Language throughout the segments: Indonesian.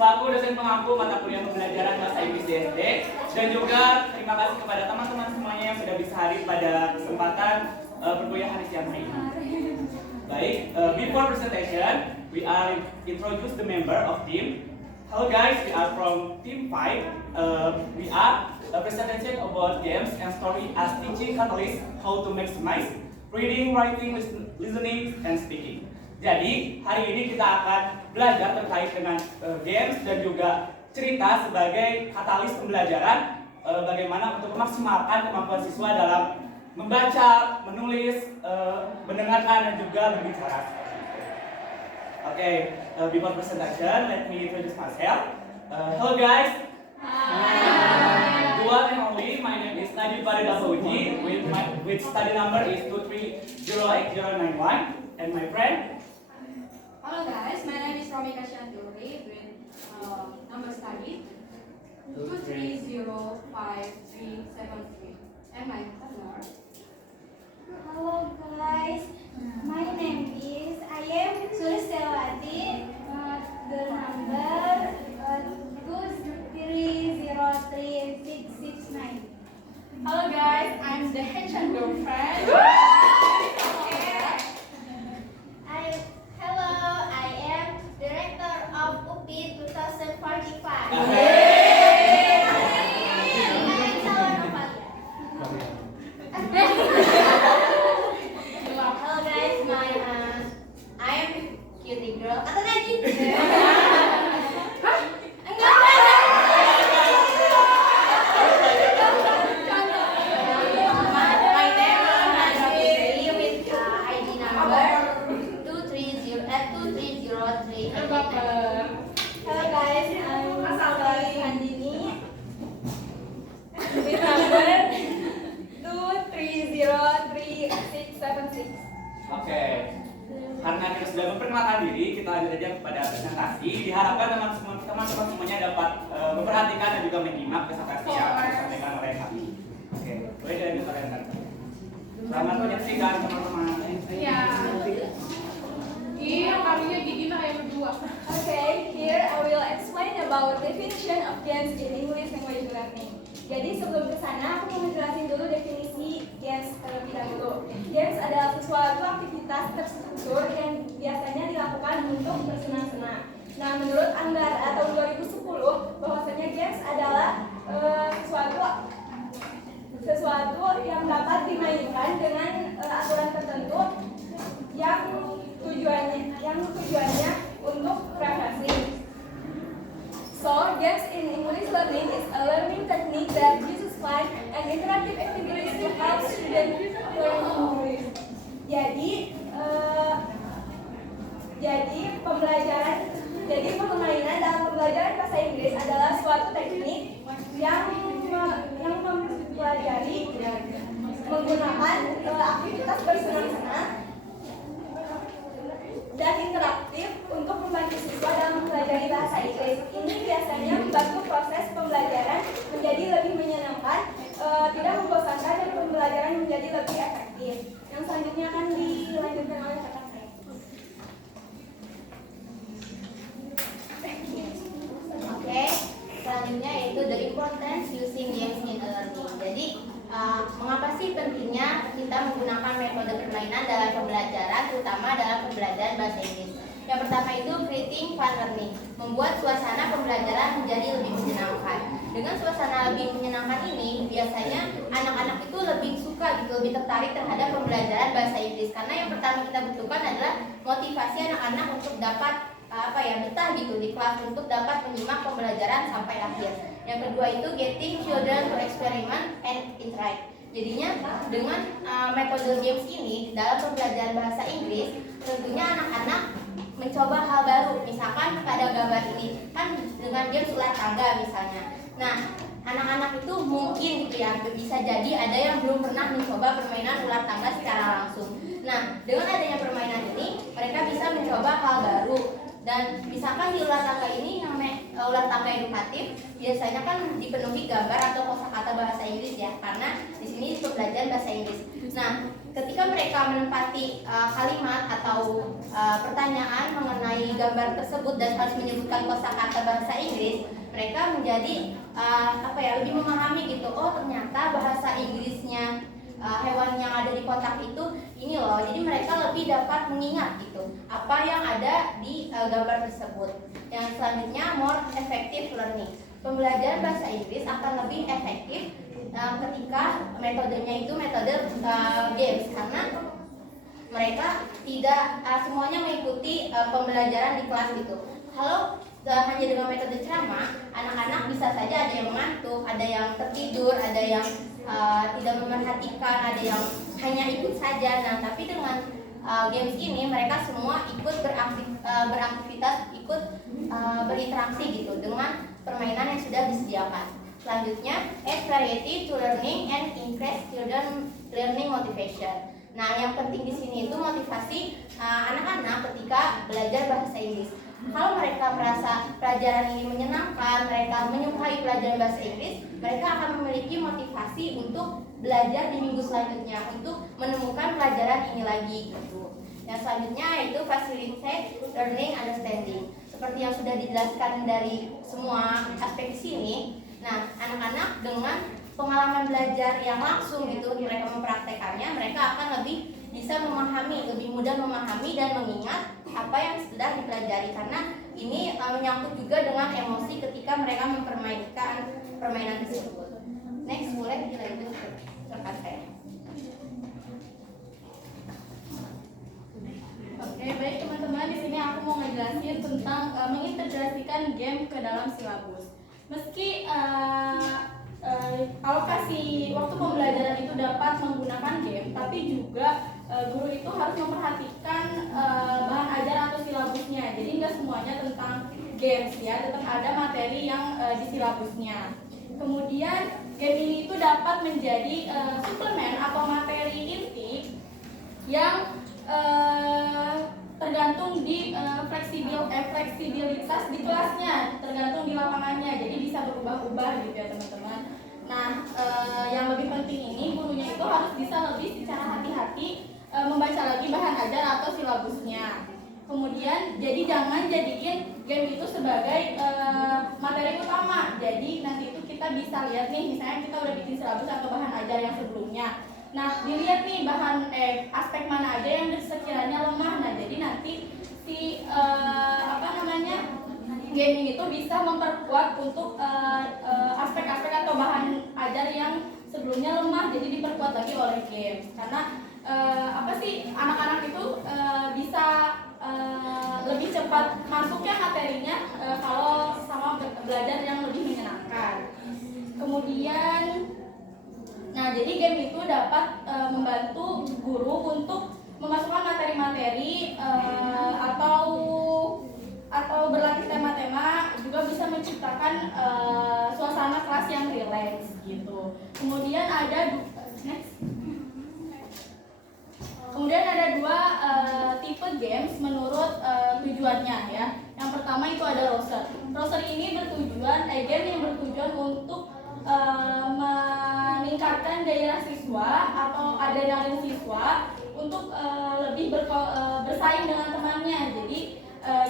selaku dosen pengampu mata kuliah pembelajaran bahasa Inggris di SD, dan juga terima kasih kepada teman-teman semuanya yang sudah bisa hadir pada kesempatan perkuliahan siang hari ini. Baik, before presentation, we are introduce the member of team. Hello guys, we are from team 5. We are a presentation about games and story as teaching catalyst how to maximize reading, writing, listening, and speaking. Jadi hari ini kita akan belajar terkait dengan games dan juga cerita sebagai katalis pembelajaran, bagaimana untuk memaksimalkan kemampuan siswa dalam membaca, menulis, mendengarkan, dan juga berbicara. Okay, before presentation, let me introduce myself. Hello guys. Hi. The one and only, my name is Najib Farida Fauji, with study number is 2308091, and my friend. Hello guys, my name is Romika Shanturi with number study 2305373, and my partner. Hello guys, my name is Suristewati. The number 2303669. Hello guys, I'm the Hechan girlfriend. Hello, I am director of UPI 2045. Hello guys, I am cutie girl. Atau lagi? Hello guys, I'm Andini with number 2303676. Oke, karena kita sudah memperkenalkan diri, kita lanjut aja kepada presentasi. Diharapkan teman-teman semuanya dapat memperhatikan dan juga menyimak presentasi yang akan disampaikan oleh kami. Oke, boleh dilanjut oleh kami. Selamat menyaksikan teman-teman. Iya. Iya, kalinya gigi mah kayak berdua. Okay, here I will explain about definition of games in English language learning. Jadi sebelum ke sana, aku mau menjelaskan dulu definisi games terlebih dahulu. Games adalah suatu aktivitas terstruktur yang biasanya dilakukan untuk bersenang-senang. Nah, menurut Anggara tahun 2010, bahwasanya games adalah sesuatu yang dapat dimainkan dengan aturan tertentu yang tujuannya untuk rekreasi. So, games in English learning is a learning technique that uses fun and interactive activities to help students learn English. Jadi permainan dalam pembelajaran bahasa Inggris adalah suatu teknik yang mempelajari menggunakan aktivitas bersenang-senang dan interaktif untuk membantu siswa dalam mempelajari bahasa Inggris. Ini biasanya membantu proses pembelajaran menjadi lebih menyenangkan, tidak membosankan, dan pembelajaran menjadi lebih efektif. Yang selanjutnya akan dilanjutkan oleh kakak saya. Oke, selanjutnya yaitu the importance using games in learning. Jadi mengapa sih pentingnya kita menggunakan metode permainan dalam pembelajaran, terutama dalam pembelajaran bahasa Inggris? Yang pertama itu creating fun learning, membuat suasana pembelajaran menjadi lebih menyenangkan. Dengan suasana lebih menyenangkan ini, biasanya anak-anak itu lebih suka gitu, lebih tertarik terhadap pembelajaran bahasa Inggris. Karena yang pertama kita butuhkan adalah motivasi anak-anak untuk dapat betah gitu di kelas, untuk dapat menyimak pembelajaran sampai akhir. Yang kedua itu getting children to experiment and interact. Jadinya dengan metode games ini dalam pembelajaran bahasa Inggris, tentunya anak-anak mencoba hal baru. Misalkan pada gambar ini kan dengan games ular tangga misalnya. Nah, anak-anak itu mungkin gitu ya, bisa jadi ada yang belum pernah mencoba permainan ular tangga secara langsung. Nah, dengan adanya permainan ini, mereka bisa mencoba hal baru. Dan misalkan di ular tangga ini yang ular tangga edukatif biasanya kan dipenuhi gambar atau kosakata bahasa Inggris ya, karena di sini pembelajaran bahasa Inggris. Nah, ketika mereka menempati kalimat atau pertanyaan mengenai gambar tersebut dan harus menyebutkan kosakata bahasa Inggris, mereka menjadi lebih memahami gitu. Oh, ternyata bahasa Inggrisnya hewan yang ada di kotak itu ini loh. Jadi mereka lebih dapat mengingat gitu apa yang ada di gambar tersebut. Yang selanjutnya, more effective learning. Pembelajaran bahasa Inggris akan lebih efektif ketika metodenya itu metode games, karena mereka tidak semuanya mengikuti pembelajaran di kelas gitu. Kalau hanya dengan metode ceramah, anak-anak bisa saja ada yang mengantuk, ada yang tertidur, ada yang tidak memerhatikan, ada yang hanya ikut saja. Nah, tapi dengan games ini mereka semua ikut beraktivitas, ikut berinteraksi gitu dengan permainan yang sudah disediakan. Selanjutnya, add variety to learning and increase children learning motivation. Nah, yang penting di sini itu motivasi anak-anak ketika belajar bahasa Inggris. Kalau mereka merasa pelajaran ini menyenangkan, mereka menyukai pelajaran bahasa Inggris, mereka akan memiliki motivasi untuk belajar di minggu selanjutnya untuk menemukan pelajaran ini lagi gitu. Yang selanjutnya yaitu facilitate learning understanding. Seperti yang sudah dijelaskan dari semua aspek di sini. Nah, anak-anak dengan pengalaman belajar yang langsung gitu, mereka mempraktekannya, mereka akan lebih bisa memahami, lebih mudah memahami dan mengingat apa yang sudah dipelajari, karena ini menyangkut juga dengan emosi ketika mereka mempermainkan permainan tersebut. Next, boleh dilanjut ke rekan saya. Oke, baik teman-teman, di sini aku mau ngejelasin tentang mengintegrasikan game ke dalam silabus. Meski alokasi waktu pembelajaran itu dapat menggunakan game, tapi juga guru itu harus memperhatikan bahan ajar atau silabusnya. Jadi nggak semuanya tentang games ya, tetap ada materi yang di silabusnya. Kemudian game ini itu dapat menjadi suplemen atau materi inti yang tergantung di fleksibilitas di kelasnya, tergantung di lapangannya, jadi bisa berubah-ubah gitu ya teman-teman. Nah, yang lebih penting ini gurunya itu harus bisa lebih secara hati-hati membaca lagi bahan ajar atau silabusnya. Kemudian, jadi jangan jadiin game itu sebagai materi utama. Jadi nanti itu kita bisa lihat nih, misalnya kita udah bikin silabus atau bahan ajar yang sebelumnya. Nah, dilihat nih bahan aspek mana aja yang sekiranya lemah. Nah, jadi nanti si gaming itu bisa memperkuat untuk aspek-aspek atau bahan ajar yang sebelumnya lemah, jadi diperkuat lagi oleh games. Karena anak-anak itu bisa lebih cepat masuknya materinya kalau sama belajar yang lebih menyenangkan. Kemudian, nah jadi game itu dapat membantu guru untuk memasukkan materi-materi atau berlatih tema-tema, juga bisa menciptakan suasana kelas yang rileks gitu. Kemudian ada dua tipe games menurut tujuannya ya. Yang pertama itu ada roster. Roster ini game yang bertujuan untuk meningkatkan gairah siswa atau adrenalin siswa untuk lebih bersaing dengan temannya. Jadi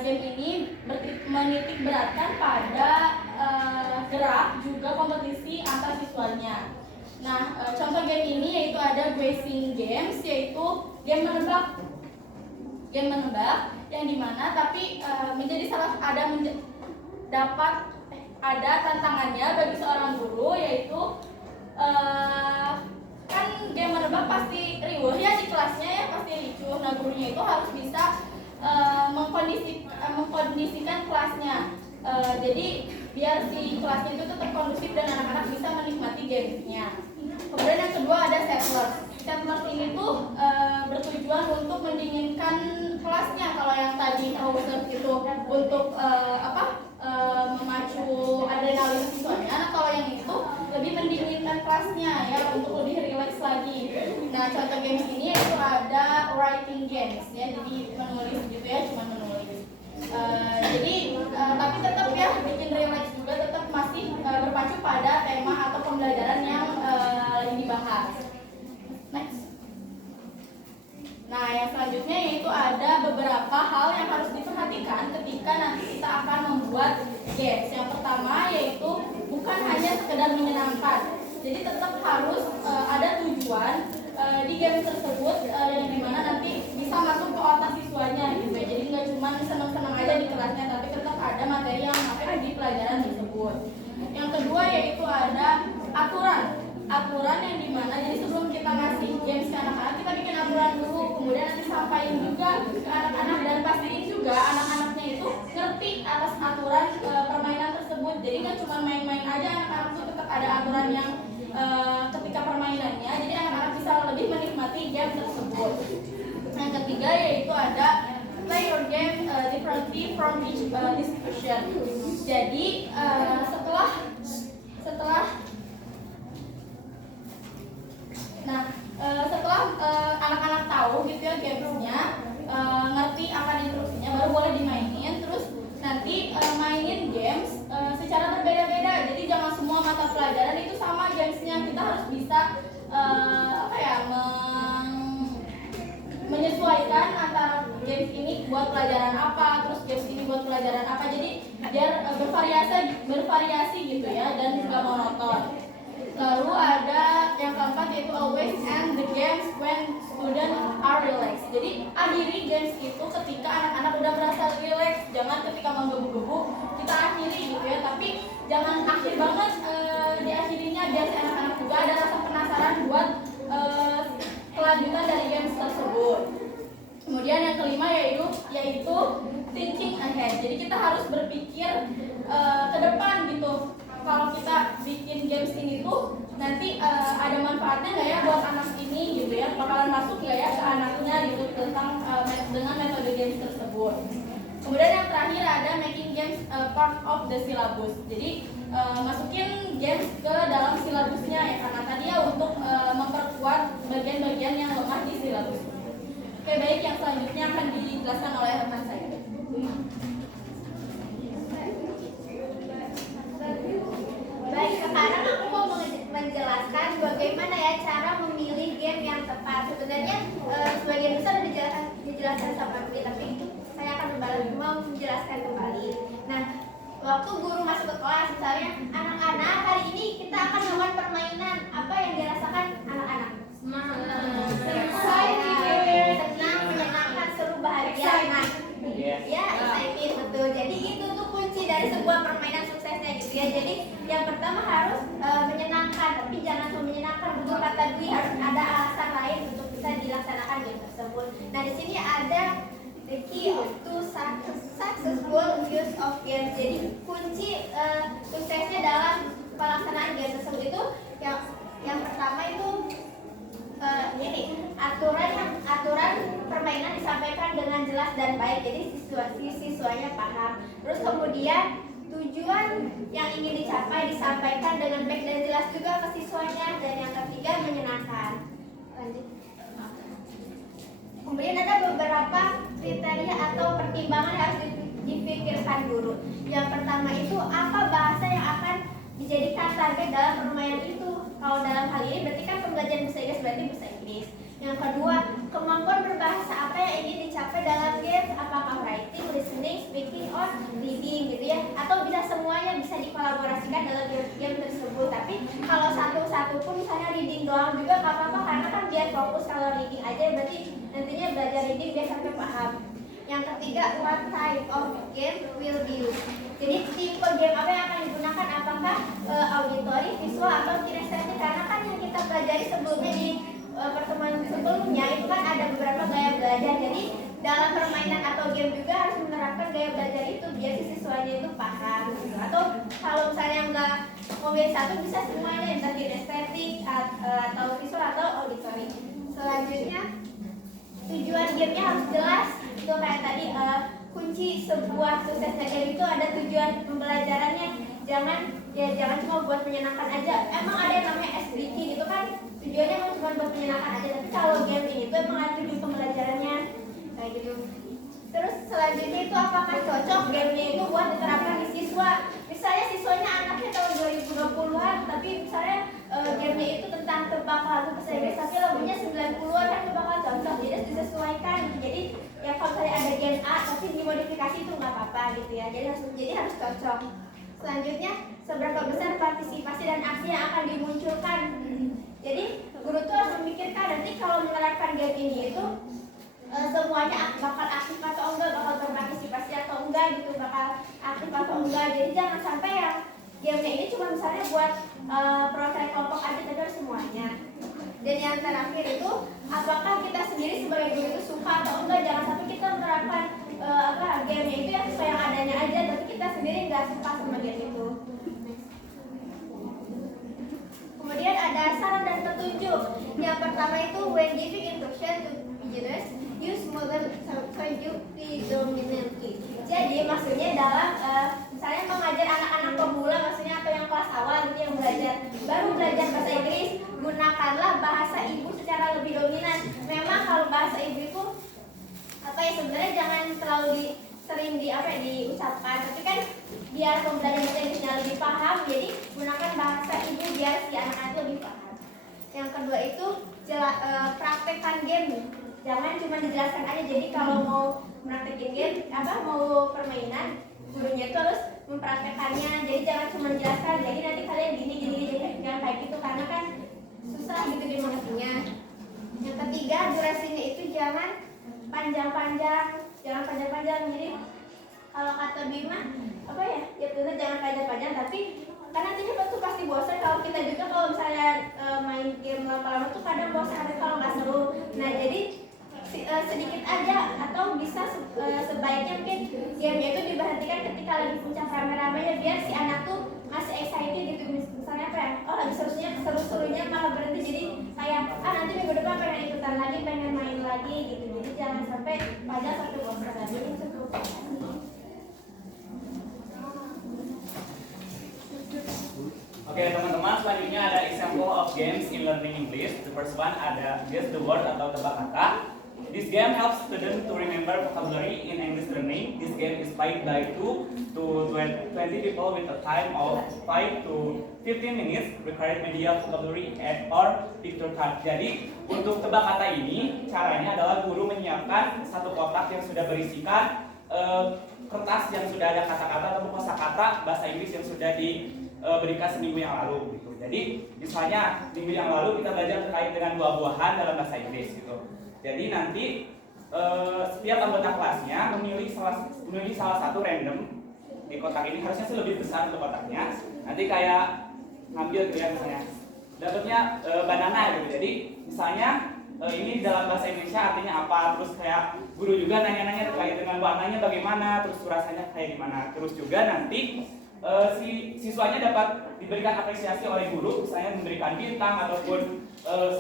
game ini menitik beratkan pada gerak juga kompetisi antar siswanya. Nah, contoh game ini yaitu ada guessing games, yaitu game menebak. Game menebak yang dimana tapi ada tantangannya bagi seorang guru, yaitu kan game menebak pasti riuh ya di kelasnya ya, pasti ricuh. Nah, gurunya itu harus bisa mengkondisikan kelasnya, jadi biar si kelasnya itu tetap kondusif dan anak-anak bisa menikmati gamenya. Kemudian yang kedua ada settlers. Settlers ini tuh bertujuan untuk mendinginkan kelasnya. Kalau yang tadi Hauser itu untuk memacu adrenalin siswanya, nah kalau yang itu lebih mendinginkan kelasnya ya, untuk lebih rileks lagi. Nah, contoh games ini yaitu ada writing games ya, jadi menulis gitu ya, cuma menulis. Tapi tetap ya bikin relax juga, tetap masih berpacu pada tema atau pembelajaran yang lagi dibahas. Next. Nah, yang selanjutnya yaitu ada beberapa hal yang harus diperhatikan ketika nanti kita akan membuat games. Yang pertama yaitu bukan hanya sekedar menyenangkan. Jadi tetap harus ada tujuan di game tersebut yang dimana nanti bisa masuk ke otak siswanya gitu ya. Jadi nggak cuma senang-senang aja di kelasnya, tapi tetap ada materi yang masuk di pelajaran tersebut. Yang kedua yaitu ada aturan yang dimana jadi sebelum kita ngasih games ke anak-anak, kita bikin aturan dulu, kemudian nanti sampaikan juga ke anak-anak dan pastiin juga anak-anaknya itu ngerti atas aturan permainan tersebut. Jadi nggak cuma main-main aja, anak-anak itu tetap ada aturan yang ketika permainannya, jadi anak-anak bisa lebih menikmati game tersebut. Yang ketiga yaitu ada play your game differently from each discussion. Jadi setelah anak-anak tahu gitu ya gamesnya, ngerti akan instruksinya, baru boleh dimainin. Terus nanti mainin games secara berbeda-beda. Jadi jangan semua mata pelajaran itu sama gamesnya. Kita harus bisa menyesuaikan antara games ini buat pelajaran apa, terus games ini buat pelajaran apa. Jadi biar bervariasi gitu ya, dan nggak monoton. Lalu ada yang keempat yaitu always end the games when students are relaxed. Jadi akhiri games itu ketika anak-anak udah merasa relax, jangan ketika menggebu-gebu kita akhiri gitu ya. Tapi jangan akhir banget diakhirinya, biar si anak-anak juga ada rasa penasaran buat kelanjutan dari games tersebut. Kemudian yang kelima yaitu thinking ahead. Jadi kita harus berpikir ke depan gitu. Kalau kita bikin games ini tuh nanti ada manfaatnya nggak ya buat anak ini gitu ya, bakalan masuk nggak ya ke anaknya gitu tentang dengan metode games tersebut. Kemudian yang terakhir ada making games part of the syllabus. Jadi masukin games ke dalam silabusnya ya, karena tadi ya untuk memperkuat bagian-bagian yang lemah di silabus. Oke, baik, yang selanjutnya akan dijelaskan oleh rekan saya. Baik, sekarang aku mau menjelaskan bagaimana ya cara memilih game yang tepat. Sebenarnya sebagian besar dijelaskan sama Dwi, tapi saya akan menjelaskan kembali. Nah, waktu guru masuk ke kelas, misalnya anak-anak hari ini kita akan melakukan permainan, apa yang dirasakan anak-anak? Senang, menyenangkan, seru, bahagia. Nah, ya, excited, betul. Jadi itu tuh kunci dari sebuah permainan suksesnya gitu ya. Jadi yang pertama harus menyenangkan, tapi jangan cuma menyenangkan. Betul kata Dwi, harus ada alasan lain untuk bisa dilaksanakan game tersebut. Nah, di sini ada the key to successful use of games. Jadi kunci suksesnya dalam pelaksanaan game tersebut itu yang pertama itu aturan permainan disampaikan dengan jelas dan baik, jadi siswanya paham. Terus kemudian tujuan yang ingin dicapai disampaikan dengan baik dan jelas juga ke siswanya. Dan yang ketiga menyenangkan. Lanjut. Kemudian ada beberapa kriteria atau pertimbangan yang harus dipikirkan guru. Yang pertama itu apa bahasa yang akan dijadikan target dalam permainan itu. Kalau dalam hal ini berarti kan pembelajaran bahasa Inggris, berarti bahasa Inggris. Yang kedua, kemampuan berbahasa apa yang ingin dicapai dalam game, apakah writing, listening, speaking, or reading gitu ya. Atau bisa semuanya bisa dikolaborasikan dalam game tersebut. Tapi kalau satu-satu pun misalnya reading doang juga nggak apa-apa, karena kan biar fokus. Kalau reading aja berarti nantinya belajar reading biar sampai paham. Yang ketiga, what type of game will be used. Jadi tipe game apa yang akan digunakan, apakah auditory, visual, atau kinestetik. Karena kan yang kita pelajari sebelumnya di pertemuan sebelumnya itu kan ada beberapa gaya belajar. Jadi dalam permainan atau game juga harus menerapkan gaya belajar itu biar si siswanya itu paham gitu. Atau kalau misalnya nggak memilih satu, bisa semuanya, entah kinestetik atau visual atau auditory. Selanjutnya, tujuan gamenya harus jelas. Itu kayak tadi kunci sebuah suksesnya game itu ada tujuan pembelajarannya. Jangan cuma buat menyenangkan aja. Emang ada yang namanya SBT gitu kan, tujuannya emang cuma buat menyenangkan aja. Tapi kalau game ini tuh emang ada tujuan pembelajarannya kayak gitu. Terus selanjutnya itu apakah cocok gamenya itu buat diterapkan di siswa? Misalnya siswanya anaknya tahun 2020-an, tapi misalnya gamenya itu tentang tebak lagu bahasa Inggris, tapi lagunya 90-an kan itu bakal cocok, jadi harus disesuaikan. Jadi ya kalau misalnya ada game A tapi dimodifikasi itu nggak apa-apa gitu ya. Jadi harus cocok. Selanjutnya, seberapa besar partisipasi dan aksi yang akan dimunculkan? Jadi guru tuh harus memikirkan nanti kalau menerapkan game ini itu semuanya bakal aktif atau enggak, bakal berpartisipasi atau enggak gitu, bakal aktif atau enggak. Jadi jangan sampai yang gamenya ini cuma misalnya buat proyek kelompok aja, tapi harus semuanya. Dan yang terakhir itu apakah kita sendiri sebagai guru itu suka atau enggak. Jangan sampai kita menerapkan gamenya itu yang sesuai yang adanya aja, tapi kita sendiri nggak suka sama game itu. Kemudian ada saran dan petunjuk. Yang pertama itu when giving instruction to beginners, use model petunjuk predominantly. Jadi maksudnya dalam misalnya mengajar anak-anak pemula, maksudnya atau yang kelas awal gitu yang baru belajar bahasa Inggris, gunakanlah bahasa ibu secara lebih dominan. Memang kalau bahasa ibu itu sebenarnya jangan terlalu sering diucapkan, tapi kan biar pembelajaran bahasa Inggrisnya lebih paham, jadi gunakan bahasa ibu biar si anak-anak lebih paham. Yang kedua itu praktekkan game. Jangan cuma dijelaskan aja. Jadi kalau mau praktekin game, mau permainan, gurunya itu harus mempraktekannya. Jadi jangan cuma dijelaskan. Jadi nanti kalian gini jangan kayak gitu, karena kan susah gitu dimengertinya. Yang ketiga, durasinya itu jangan panjang-panjang. Jadi kalau kata Bima betul, jangan panjang-panjang, tapi kan nantinya tuh pasti bosan. Kalau kita juga kalau misalnya main game lama-lama tuh kadang bosan kalau nggak seru. Nah jadi sedikit aja, atau bisa sebaiknya mungkin gamenya itu diberhentikan ketika lagi puncak rame-ramenya, biar si anak tuh masih excited gitu. Misalnya lagi seru-serunya malah berhenti, jadi kayak nanti minggu depan pengen ikutan lagi, pengen main lagi gitu. Jadi jangan sampai panjang sampai bosan lagi. Cukup. Oke teman-teman, selanjutnya ada example of games in learning English. The first one ada guess the word atau tebak kata. This game helps students to remember vocabulary in English learning. This game is played by 2 to 20 people with a time of 5 to 15 minutes. Required media vocabulary or picture card. Jadi untuk tebak kata ini caranya adalah guru menyiapkan satu kotak yang sudah berisikan kertas yang sudah ada kata-kata atau kosakata bahasa Inggris yang sudah diberikan seminggu yang lalu gitu. Jadi misalnya minggu yang lalu kita belajar terkait dengan buah-buahan dalam bahasa Inggris gitu. Jadi nanti setiap anggota kelasnya memilih salah satu random di kotak ini. Harusnya sih lebih besar untuk kotaknya. Nanti kayak ngambil gitu ya, misalnya dapatnya banana gitu. Jadi misalnya ini dalam bahasa Indonesia artinya apa, terus kayak guru juga nanya-nanya terkait dengan warnanya bagaimana, terus rasanya kayak gimana. Terus juga nanti si siswanya dapat diberikan apresiasi oleh guru, misalnya memberikan bintang ataupun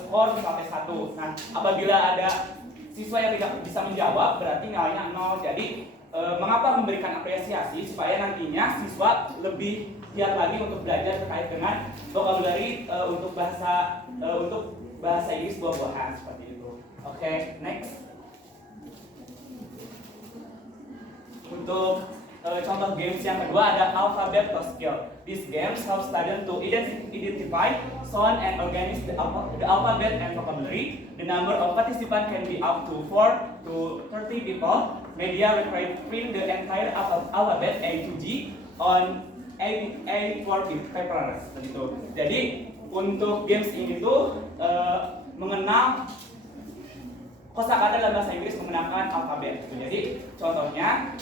skor sampai 1. Nah, apabila ada siswa yang tidak bisa menjawab, berarti nilainya 0. Jadi mengapa memberikan apresiasi? Supaya nantinya siswa lebih giat lagi untuk belajar terkait dengan vocabulary untuk bahasa Inggris buah-buahan seperti itu. Oke, next. Untuk contoh games yang kedua ada alphabet skill. These games help students to identify, sound and organize the alphabet and vocabulary. The number of participants can be up to 4 to 30 people. Media required print the entire alphabet A to G on A4 paper. Begitu. Jadi untuk games ini tuh mengenal kosakata dalam bahasa Inggris menggunakan alfabet. Jadi contohnya,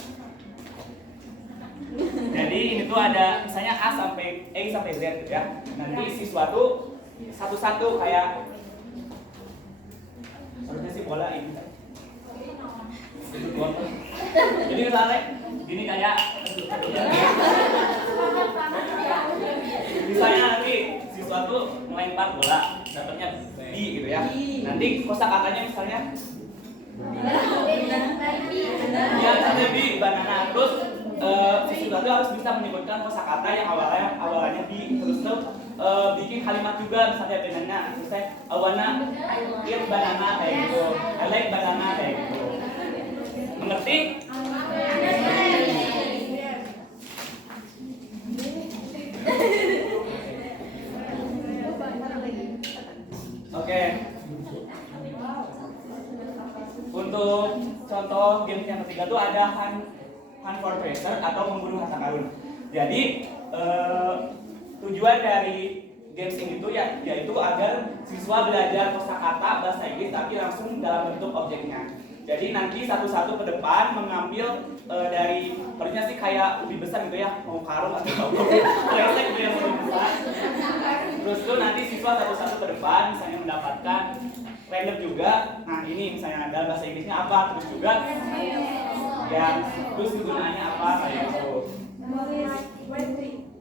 jadi ini tuh ada misalnya A sampai Z gitu ya. Nanti siswa tuh satu-satu kayak harusnya sih bola ini. Jadi misalnya gini kayak misalnya nanti siswa tuh melempar bola, dapatnya B gitu ya. Nanti kosakatanya misalnya ya sampai B banana. Terus siswa itu harus bisa menyebutkan kosakata yang awalannya B, terus tuh bikin kalimat juga, misalnya banana, misalnya I wanna eat banana kayak gitu, I like banana kayak gitu. Mengerti? Oke. Untuk contoh game yang ketiga tuh ada Hunt for Treasure atau memburu harta karun. Jadi tujuan dari games ini tuh yaitu agar siswa belajar kosakata bahasa Inggris tapi langsung dalam bentuk objeknya. Jadi nanti satu-satu ke depan mengambil dari harusnya sih kayak lebih besar gitu ya, mau karung atau kresek gitu yang lebih besar. Terus tuh nanti siswa satu-satu ke depan misalnya mendapatkan random juga. Nah ini misalnya dalam bahasa Inggrisnya apa, terus juga ya terus kegunaannya apa kayak gitu.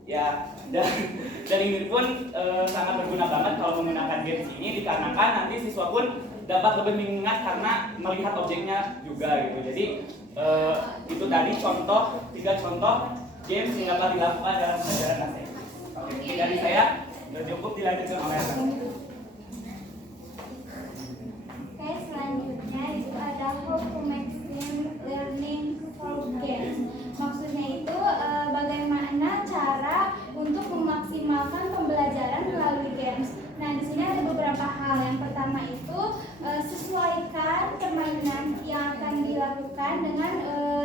Ya, dan ini pun sangat berguna banget kalau menggunakan games ini dikarenakan nanti siswa pun dapat lebih mengingat karena melihat objeknya juga gitu. Jadi itu tadi tiga contoh games yang dapat dilakukan dalam pelajaran bahasa Inggris. Oke, dari saya sudah cukup, dilanjutkan oleh Anda. Oke, selanjutnya itu ada how to maximum learning for games. Maksudnya itu bagaimana cara untuk memaksimalkan pembelajaran melalui games. Nah, di sini ada beberapa hal. Yang pertama itu sesuaikan permainan yang akan dilakukan dengan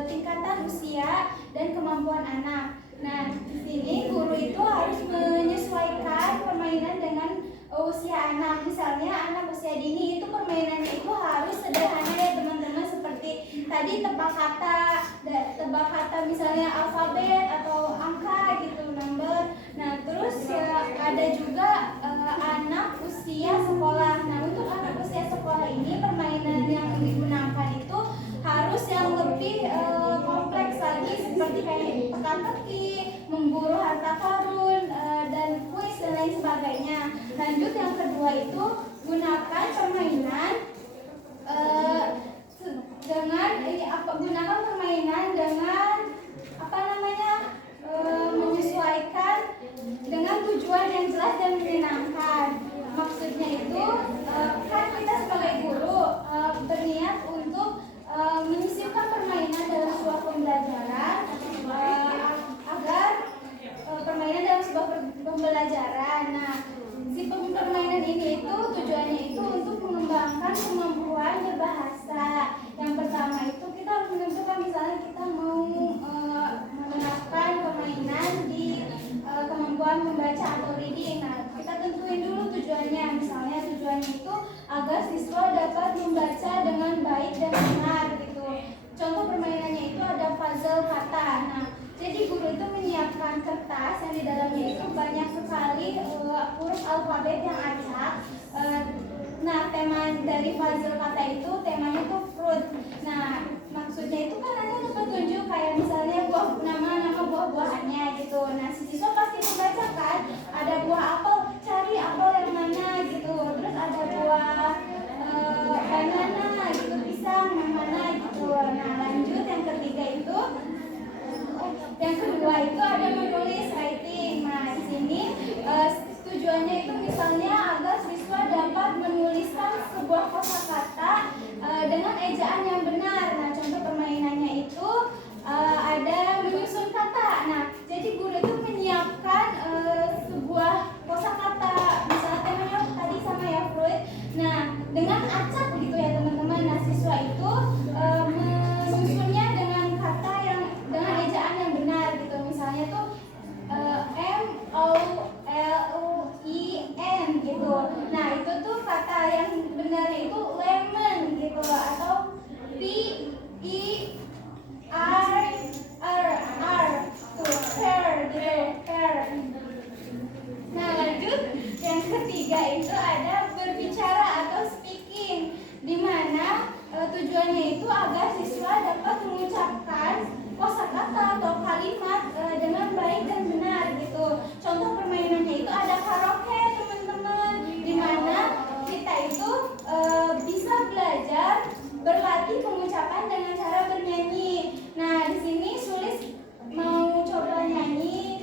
tingkatan usia dan kemampuan anak. Nah, di sini guru itu harus menyesuaikan permainan dengan usia anak. Misalnya anak usia dini itu permainannya itu harus sederhana ya teman-teman, seperti tadi tebak kata misalnya alfabet atau angka gitu, number. Nah, terus ya ada juga anak usia sekolah. Nah, untuk anak usia sekolah ini permainan yang digunakan itu harus yang lebih kompleks lagi, seperti kayak teka-teki, memburu harta karun, dan kuis dan lain sebagainya. Lanjut yang kedua itu gunakan permainan gunakan permainan dengan menyesuaikan dengan tujuan yang jelas dan menyenangkan. Maksudnya itu kan kita sebagai guru berniat untuk menyisipkan permainan dalam sebuah pembelajaran agar permainan dalam sebuah pembelajaran. Nah, si permainan ini itu tujuannya itu untuk mengembangkan kemampuan berbahasa. Yang pertama itu kita harus menentukan misalnya kita mau menerapkan permainan di kemampuan membaca atau reading. Nah, kita tentuin dulu tujuannya. Misalnya tujuannya itu agar siswa dapat membaca dengan baik dan benar gitu. Contoh permainannya itu ada puzzle kata. Nah, jadi guru itu menyiapkan kertas yang di dalamnya itu banyak sekali huruf alfabet yang acak. Nah, tema dari puzzle kata itu temanya itu fruit. Nah, maksudnya itu kan nanti untuk petunjuk kayak misalnya nama buah-buahannya gitu. Nah, si siswa pasti membaca kan, ada buah apel, cari apel yang mana gitu. Terus ada buah banana gitu, pisang yang mana gitu. Nah, lanjut yang ketiga itu yang kedua itu ada menulis writing. Nah, di sini tujuannya itu misalnya agar siswa dapat menuliskan sebuah kosakata dengan ejaan yang benar. Nah, contoh permainannya itu ada menyusun kata. Nah, jadi guru itu menyiapkan sebuah kosakata. Misalnya temanya tadi sama ya fruit. Nah, dengan acak gitu ya teman-teman. Nah, siswa itu menyusunnya dengan kata yang dengan ejaan yang benar gitu. Misalnya tuh MOLLEN gitu. Nah, itu tuh kata yang benarnya itu lemon gitu, atau PEAR tuh pear gitu, pear. Nah, lanjut yang ketiga itu ada berbicara atau speaking, di mana tujuannya itu agar siswa dapat mengucapkan kosakata atau kalimat dengan baik dan benar gitu. Contoh permainannya itu ada karaoke teman-teman, di mana kita itu bisa belajar berlatih pengucapan dengan cara bernyanyi. Nah, di sini Sulis mau coba nyanyi.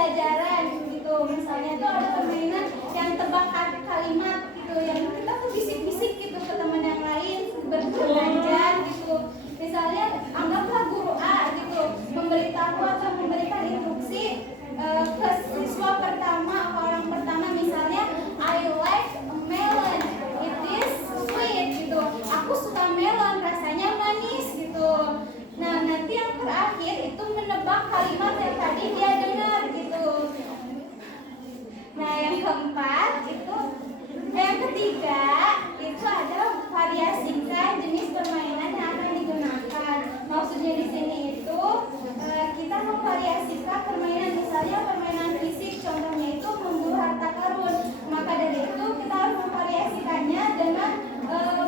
pembelajaran gitu. Misalnya tuh ada permainan yang tebak kalimat gitu, yang kita tuh bisik-bisik gitu ke teman yang lain belajar gitu. Misalnya anggaplah guru A gitu memberitahu atau memberikan instruksi ke siswa pertama atau orang pertama, misalnya I like melon, it is sweet gitu. Aku suka melon, rasanya manis gitu. Nah, nanti yang terakhir itu menebak kalimat yang tadi dia dengar gitu. Nah, yang keempat itu yang ketiga itu ada variasikan jenis permainan yang akan digunakan. Maksudnya di sini itu kita memvariasikan permainan, misalnya permainan fisik, contohnya itu memburu harta karun. Maka dari itu kita harus memvariasikannya dengan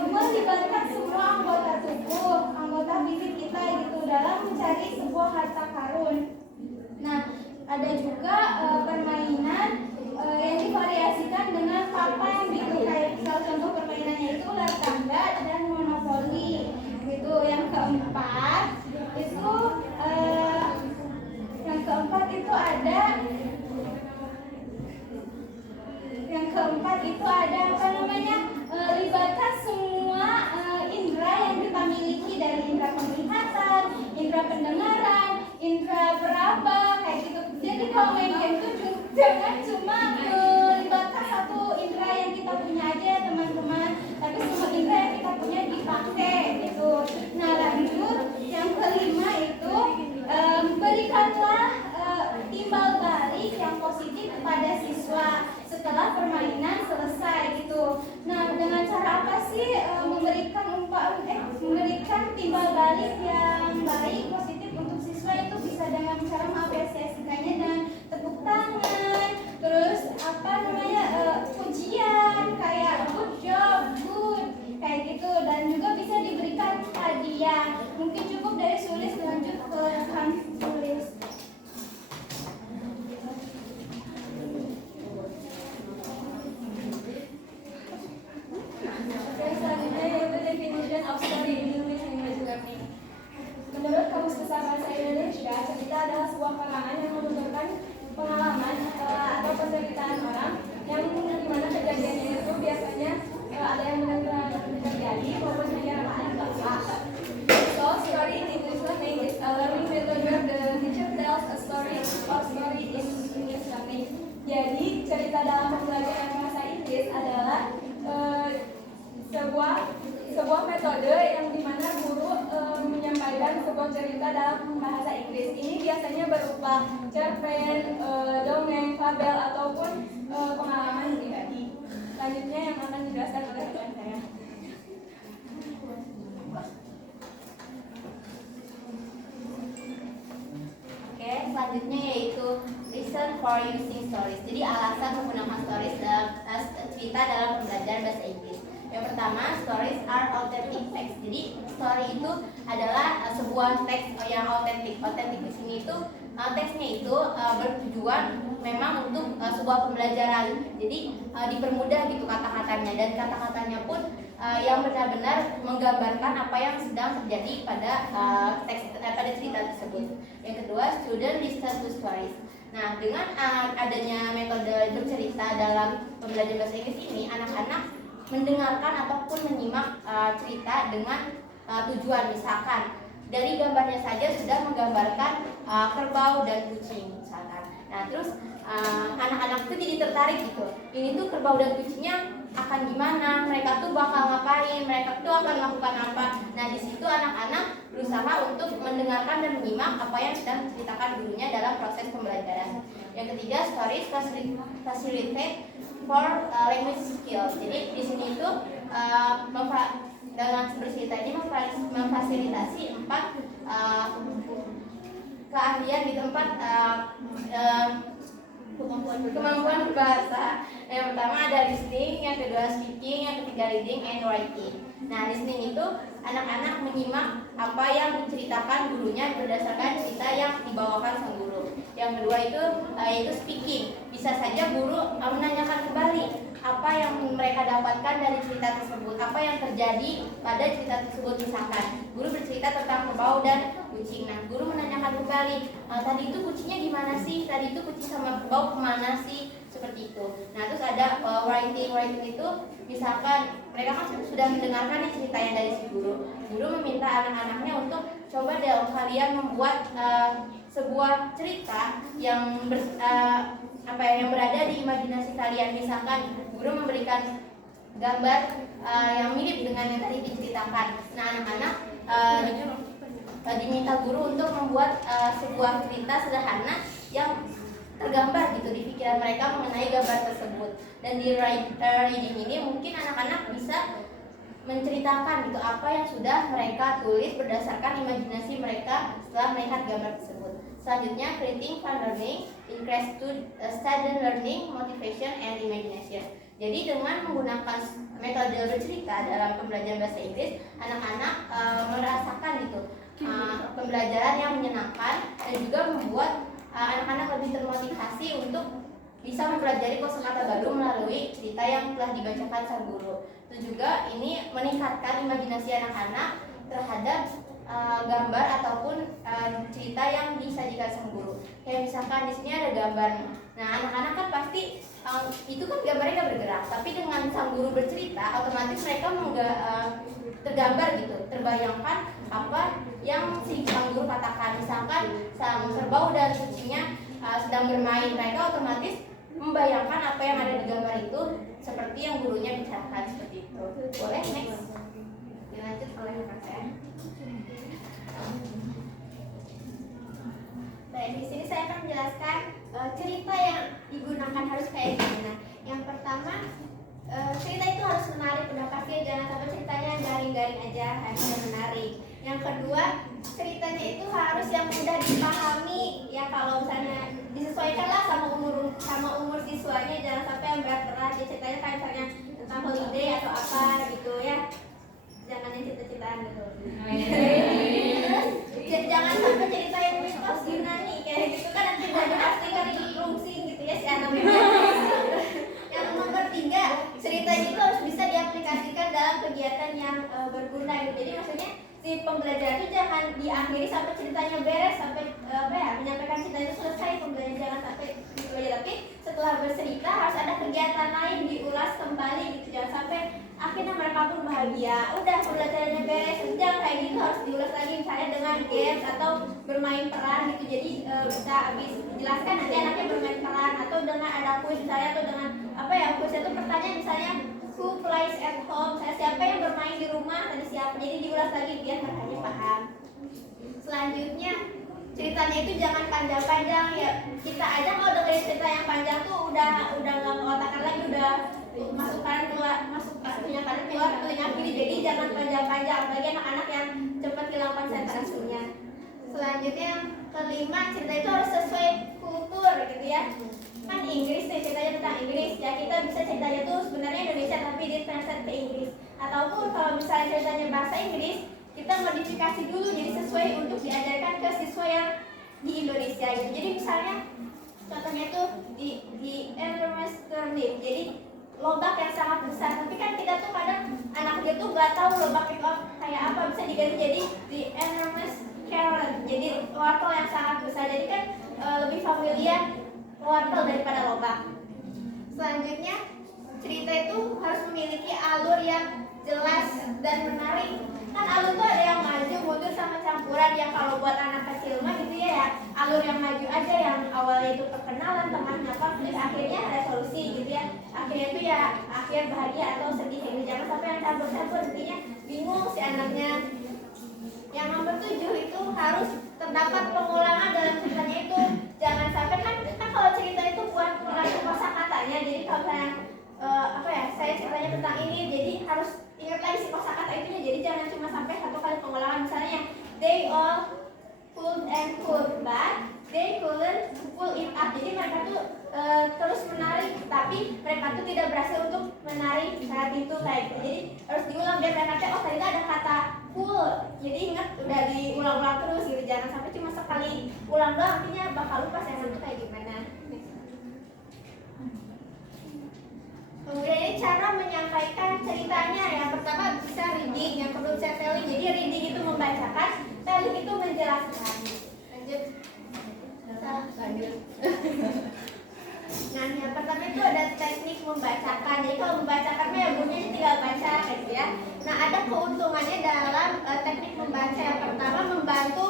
melibatkan semua anggota tubuh, anggota fisik kita gitu dalam mencari sebuah harta karun. Nah, ada juga permainan yang divariasikan dengan papan gitu, kayak salah contoh permainannya itu ular tangga dan monopoli gitu. Yang keempat itu ada apa namanya, libatkan semua indera yang kita miliki, dari indera penglihatan, indera pendengaran, indera peraba kayak gitu. Jadi kalau main game itu jangan cuma libatkan satu indera yang kita punya aja ya teman-teman, tapi semua indera yang kita punya dipakai gitu. Nah, lanjut yang kelima itu berikanlah timbal balik yang positif kepada siswa setelah permainan selesai gitu. Nah, dengan cara apa sih memberikan timbal balik yang baik positif untuk siswa itu? Bisa dengan cara mengapresiasikannya dengan tepuk tangan, terus apa namanya, pujian kayak good job, good kayak gitu, dan juga bisa diberikan hadiah. Mungkin cukup dari sulis, lanjut ke rekan tulis. Selanjutnya yaitu definition of story in English language learning. Menurut Kamus Besar Bahasa Indonesia, cerita adalah sebuah karangan yang menuturkan pengalaman atau penderitaan orang yang dimana kejadiannya itu biasanya ada yang benar-benar terjadi maupun hanya rangkaian. So, story in English learning is a learning method where the teacher tells a story or story in English learning. Jadi, cerita dalam pembelajaran bahasa Inggris adalah sebuah metode yang dimana guru menyampaikan sebuah cerita dalam bahasa Inggris. Ini biasanya berupa cerpen, dongeng, fabel, ataupun pengalaman pribadi. Selanjutnya yang akan dijelaskan oleh rekan saya. Oke, selanjutnya yaitu reason for using stories. Jadi alasan menggunakan stories dalam cerita dalam pembelajaran bahasa Inggris. Yang pertama, stories are authentic text. Jadi story itu adalah sebuah teks yang autentik. Autentik di sini itu teksnya itu bertujuan memang untuk sebuah pembelajaran. Jadi dipermudah gitu kata-katanya, dan kata-katanya pun yang benar-benar menggambarkan apa yang sedang terjadi pada pada cerita tersebut. Yang kedua, student listen to stories. Nah, dengan adanya metode bercerita dalam pembelajaran bahasa Inggris ini, anak-anak mendengarkan ataupun menyimak cerita dengan tujuan. Misalkan dari gambarnya saja sudah menggambarkan kerbau dan kucing misalkan. Nah, terus anak-anak itu jadi tertarik gitu. Ini tuh kerbau dan kucingnya akan gimana? Mereka tuh bakal ngapain? Mereka tuh akan melakukan apa? Nah, di situ anak-anak berusaha untuk mendengarkan dan menyimak apa yang sedang diceritakan gurunya dalam proses pembelajaran. Yang ketiga, stories facilitate for language skills. Jadi di sini itu dengan bercerita ini memfasilitasi 4 keahlian di tempat kemampuan berbahasa. Yang pertama ada listening, yang kedua speaking, yang ketiga reading and writing. Nah, listening itu anak-anak menyimak apa yang diceritakan gurunya berdasarkan cerita yang dibawakan sang guru. Yang kedua itu yaitu speaking. Bisa saja guru menanyakan kembali apa yang mereka dapatkan dari cerita tersebut, apa yang terjadi pada cerita tersebut. Misalkan guru bercerita tentang kerbau dan kucing. Nah, guru menanyakan kembali tadi itu kucingnya gimana sih, tadi itu kucing sama kerbau kemana sih, seperti itu. Nah terus ada writing itu misalkan mereka kan sudah mendengarkan nih ceritanya dari si guru. Guru meminta anak-anaknya untuk coba deh kalian membuat sebuah cerita yang yang berada di imajinasi kalian. Misalkan guru memberikan gambar yang mirip dengan yang tadi diceritakan. Nah anak-anak diminta guru untuk membuat sebuah cerita sederhana yang tergambar gitu di pikiran mereka mengenai gambar tersebut. Dan di reading ini mungkin anak-anak bisa menceritakan gitu apa yang sudah mereka tulis berdasarkan imajinasi mereka setelah melihat gambar tersebut. Selanjutnya, creating fun learning increase to student learning, motivation, and imagination. Jadi dengan menggunakan metode bercerita dalam pembelajaran bahasa Inggris, anak-anak merasakan gitu pembelajaran yang menyenangkan dan juga membuat anak-anak lebih termotivasi untuk bisa mempelajari kosakata baru melalui cerita yang telah dibacakan sang guru. Itu juga ini meningkatkan imajinasi anak-anak terhadap gambar ataupun cerita yang disajikan sang guru. Kayak misalkan di sini ada gambar. Nah, anak-anak kan pasti itu kan gambarnya nggak bergerak, tapi dengan sang guru bercerita, otomatis mereka tergambar gitu, terbayangkan apa yang si sang guru katakan. Misalkan sang kerbau dan kucingnya sedang bermain, mereka otomatis membayangkan apa yang ada di gambar itu seperti yang gurunya bicarakan, seperti itu. Boleh next dilanjut oleh rekan saya. Baik, di sini saya akan menjelaskan cerita yang digunakan harus kayak gimana. Yang pertama, cerita itu harus menarik, udah pasti, jangan sampai ceritanya garing-garing aja, harus menarik. Yang kedua, ceritanya itu harus yang mudah dipahami, ya kalau misalnya disesuaikanlah sama umur siswanya, jangan sampai yang berat-berat. Ya, ceritanya kayak misalnya tentang holiday atau apa gitu ya, jangan yang cerita-citaan gitu. Terus jangan sampai cerita yang mitos Yunani kayak gitu kan, nanti udah pasti kan rungsing gitu ya si anaknya. Yang nomor 3, ceritanya itu harus bisa diaplikasikan dalam kegiatan yang berguna gitu. Jadi maksudnya si pembelajaran itu jangan diakhiri sampai ceritanya beres, sampai menyampaikan cerita itu selesai pembelajaran, jangan sampai gitu aja. Tapi setelah bercerita harus ada kegiatan lain, diulas kembali gitu, jangan sampai akhirnya mereka pun bahagia. Udah pembelajarannya beres, jangan kayak gitu, harus diulas lagi misalnya dengan games atau bermain peran gitu. Jadi bisa habis dijelaskan nanti anaknya bermain peran, atau dengan ada kuis misalnya, atau dengan kuis itu pertanyaan misalnya who plays at home, siapa yang bermain di rumah, tadi siapa. Jadi diulas lagi biar mereka paham. Selanjutnya, ceritanya itu jangan panjang-panjang ya. Kita aja kalau dengerin cerita yang panjang tuh udah nggak mengotakkan lagi, udah masuk kanan keluar, telinga kiri. Jadi jangan panjang-panjang, apalagi anak-anak yang cepat hilang konsentrasinya. Selanjutnya, yang kelima, cerita itu harus sesuai kultur gitu ya. Kan Inggris nih, ceritanya tentang Inggris ya, kita bisa ceritanya tuh sebenarnya Indonesia tapi ditranslate ke Inggris. Ataupun kalau misalnya ceritanya bahasa Inggris, kita modifikasi dulu jadi sesuai untuk diajarkan ke siswa yang di Indonesia gitu. Jadi misalnya contohnya tuh di enormous turnip, jadi lobak yang sangat besar, tapi kan kita tuh kadang anak kecil tuh nggak tahu lobak itu kayak apa, bisa diganti jadi the enormous carrot, jadi wortel yang sangat besar. Jadi kan lebih familiar wortel daripada lobak. Selanjutnya, cerita itu harus memiliki alur yang jelas dan menarik. Kan alur tuh ada yang maju, mundur, sama campuran. Yang kalau buat anak kecil mah gitu ya, alur yang maju aja, yang awalnya itu perkenalan, tengahnya konflik, akhirnya resolusi gitu ya. Akhirnya itu ya akhir bahagia atau sedih gitu. Jangan sampai yang campur-campur, intinya bingung si anaknya. Yang nomor 7 itu harus terdapat pengulangan dalam ceritanya itu. Jangan sampai kan kalau cerita itu buat mengulangi kosakatanya. Jadi kalau saya ceritanya tentang ini, jadi harus ingat lagi si kosakata itunya. Jadi jangan cuma sampai satu kali pengulangan. Misalnya they all pulled and pulled, but they couldn't pull it up. Jadi mereka tuh terus menarik, tapi mereka tuh tidak berhasil untuk menarik saat itu kayak gitu. Jadi harus diulang biar mereka tahu, oh ternyata ada kata pull. Jadi ingat, udah diulang-ulang terus gitu. Jangan sampai cuma sekali ulang doang, artinya bakal lupa saya itu kayak gimana. Kemudian ini cara menyampaikan ceritanya. Yang pertama bisa reading, yang kedua telling. Jadi reading itu membacakan, telling itu menjelaskan. Lanjut. tuh ada teknik membacakan. Jadi kalau membacakan ya gurunya tinggal baca gitu ya. Nah, ada keuntungannya dalam teknik membaca. Yang pertama membantu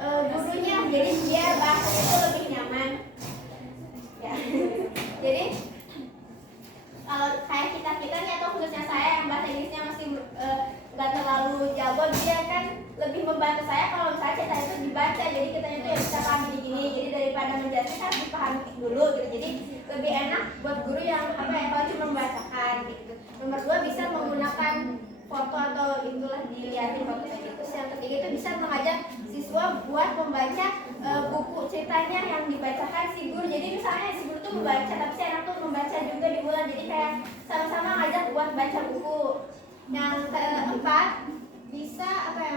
gurunya, jadi biar bahasanya itu lebih nyaman. Ya. Jadi kalau kayak kita nih atau khususnya saya yang bahasa Inggrisnya masih nggak terlalu jago, dia kan lebih membantu saya kalau misalnya cerita itu dibaca, jadi kitanya tuh ya bisa paham gini. Jadi daripada menjelaskan kan dipahami dulu gitu. Jadi lebih enak buat guru yang kalau cuma membacakan gitu. Nomor 2 bisa menggunakan foto atau itulah dilihatin foto kayak gitu. Terus yang ketiga itu bisa mengajak siswa buat membaca buku ceritanya yang dibacakan si guru. Jadi misalnya si guru tuh membaca, tapi si anak tuh membaca juga diulang. Jadi kayak sama-sama ngajak buat baca buku. Yang keempat bisa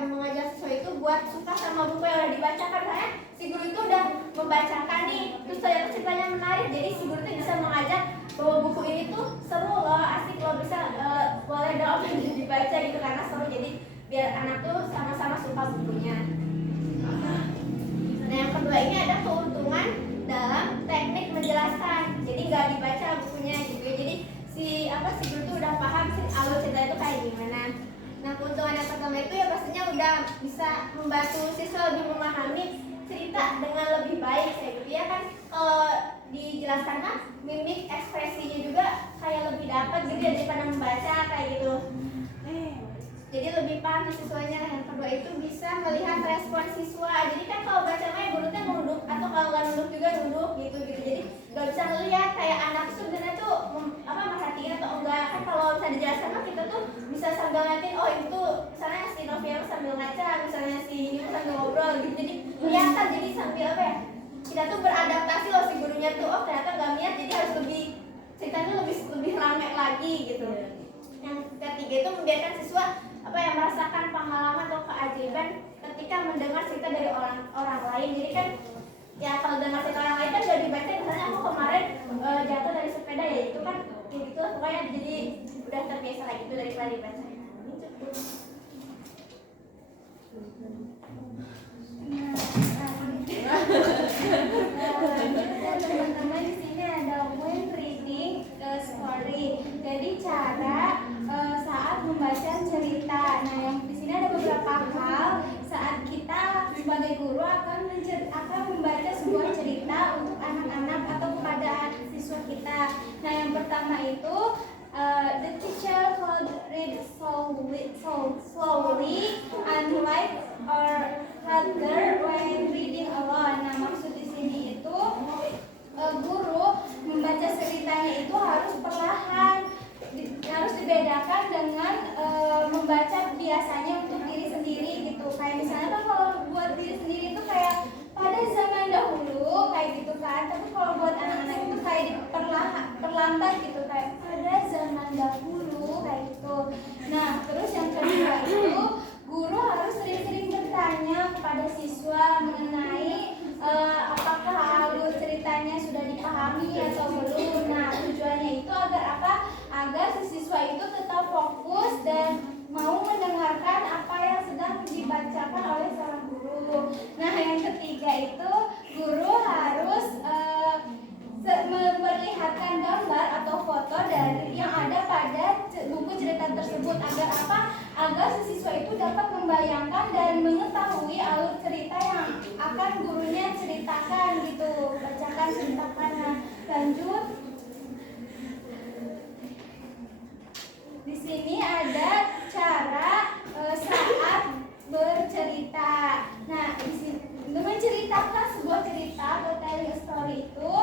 mengajak siswa itu buat suka sama buku yang udah dibacakan. Karena si guru itu udah membacakan nih, terus ternyata ceritanya menarik. Jadi si guru tuh bisa mengajak bahwa buku ini tuh seru loh, asik loh, bisa boleh dong dibaca gitu karena seru. Jadi biar anak tuh sama-sama suka bukunya. Nah, yang kedua ini ada keuntungan dalam teknik menjelaskan. Jadi nggak dibaca bukunya gitu ya. Jadi si guru tuh udah paham alur cerita itu kayak gimana. Nah, keuntungan yang pertama itu ya pastinya udah bisa membantu siswa lebih memahami cerita dengan lebih baik kayak gitu ya kan. Kalau dijelaskan kan mimik ekspresinya juga kayak lebih dapat gitu ya daripada membaca kayak gitu. Jadi lebih paham siswanya. Yang kedua itu bisa melihat respon siswa. Jadi kan kalau baca mah guru tuh nunduk atau kalau nggak nunduk juga nunduk gitu. Jadi nggak bisa ngelihat kayak anak sebenarnya tuh merhatiin atau enggak. Kan kalau bisa dijelaskan mah kita tuh bisa sambil ngeliatin, oh itu misalnya si Novia sambil ngaca, misalnya si Yus sambil ngobrol gitu. Jadi kelihatan, jadi sambil kita tuh beradaptasi loh si gurunya tuh, oh ternyata nggak niat, jadi harus lebih ceritanya lebih rame lagi gitu. Yang ketiga itu membiarkan siswa merasakan pengalaman atau keajaiban ketika mendengar cerita dari orang lain. Jadi kan ya kalau dengar cerita orang lain kan udah dibaca, misalnya aku kemarin jatuh dari sepeda ya itu kan kayak gitu pokoknya, jadi udah terbiasa kayak gitu daripada dibaca. Ini cukup. Teman-teman di sini ada when reading story. Jadi cara saat membaca cerita. Nah, yang di sini ada beberapa hal saat kita sebagai guru akan membaca sebuah cerita untuk anak-anak atau kepada siswa kita. Nah, yang pertama itu the teacher will read slowly unlike or harder when reading alone. Nah, maksud di sini itu guru membaca ceritanya itu harus perlahan, harus dibedakan dengan membaca biasanya untuk diri sendiri gitu. Kayak misalnya kan kalau buat diri sendiri itu kayak pada zaman dahulu kayak gitu kan, tapi kalau buat anak-anak itu kayak perlambat gitu, kayak pada zaman dahulu kayak gitu. Nah, terus yang kedua itu guru harus sering-sering bertanya kepada siswa mengenai apakah alur ceritanya sudah dipahami atau belum. Nah, tujuannya itu agar apa? Agar si siswa itu tetap fokus dan mau mendengarkan apa yang sedang dibacakan oleh seorang guru. Nah, yang ketiga itu guru harus memperlihatkan gambar atau foto dari yang ada pada buku cerita tersebut agar apa? Agar si siswa itu dapat membayangkan dan mengetahui alur cerita yang akan gurunya ceritakan gitu, bacakan, ceritakan. Nah, lanjut. Di sini ada cara saat bercerita. Nah, di sini menceritakan sebuah cerita atau telling a story itu